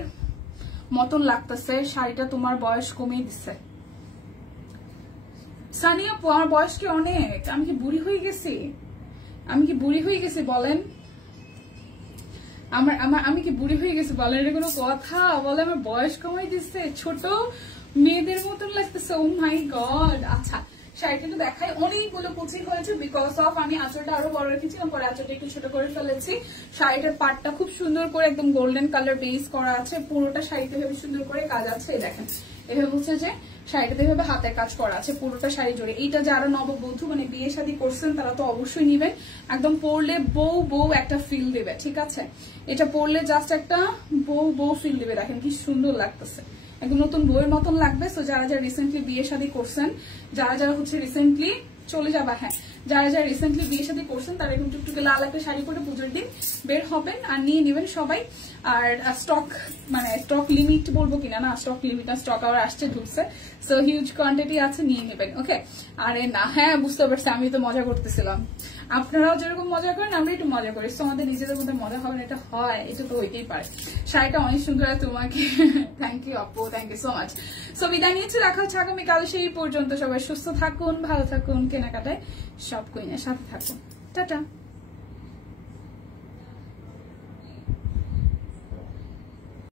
মতন লাগতেছে, শাড়িটা তোমার বয়স কমিয়ে দিচ্ছে। সানিয়া আপু আমার বয়স কি অনেক? আমি কি বুড়ি হয়ে গেছি? আমি কি বুড়ি হয়ে গেছি বলেন? আমি কি বুড়ি হয়ে গেছি বলেন? এটা কোনো কথা? বলে আমার বয়স কমাই দিচ্ছে, ছোট মেয়েদের মতন লাগতেছে। ও মাই গড। আচ্ছা শাড়িটা তো দেখাই, অনেকগুলো কুচি হয়েছে বিকজ অফ আমি আঁচলটা আরো বড় রেখেছিলাম, পরে আঁচলটা একটু ছোট করে ফেলেছি। শাড়িটার পাটটা খুব সুন্দর করে একদম গোল্ডেন কালার বেস করা আছে, পুরোটা শাড়িতে ভেবে সুন্দর করে কাজ আছে। দেখেন এভাবে হচ্ছে যে শাড়িটাতে এভাবে হাতের কাজ করা আছে পুরোটা শাড়ি জুড়ে। এইটা যারা নববধূ মানে বিয়ে শাদী করছেন তারা তো অবশ্যই নিবেন, একদম পরলে বউ বউ একটা ফিল দিবে। ঠিক আছে, এটা পরলে জাস্ট একটা বউ বউ ফিল দিবে। দেখেন কি সুন্দর লাগতেছে, একদম নতুন বউয়ের মতন লাগবে। সো যারা যারা রিসেন্টলি বিয়ে শাদী করছেন, যারা যারা হচ্ছে রিসেন্টলি চলে যাবা, হ্যাঁ যারা যারা রিসেন্টলি বিয়ে শাদী করছেন তারা এরকম টুকটুকে লাল একটা শাড়ি পরে পুজোর দিন বের হবেন আর নিয়ে নেবেন সবাই। আর স্টক মানে স্টক লিমিট বলবো কিনা, না স্টক লিমিট না, স্টক আবার আসছে ঢুকছে, সো হিউজ কোয়ান্টিটি আছে, নিয়ে নেবেন। ওকে, আরে না হ্যাঁ বুঝতে পারছি, আমি তো মজা করতেছিলাম, আপনারাও যেরকম মজা করেন আমরা একটু মজা করি। তো আমাদের নিজেদের মধ্যে মজা হবে না, এটা হয়, এটা তো হইতেই পারে। শাড়িটা অনেক সুন্দর তোমাকে, থ্যাংক ইউ আপু, thank you so much. So বিদায় নিয়েছি, দেখা হচ্ছে আগামীকাল সেই পর্যন্ত। সবাই সুস্থ থাকুন, ভালো থাকুন, কেনাকাটায় সব কুইনের সাথে থাকুন, টাটা।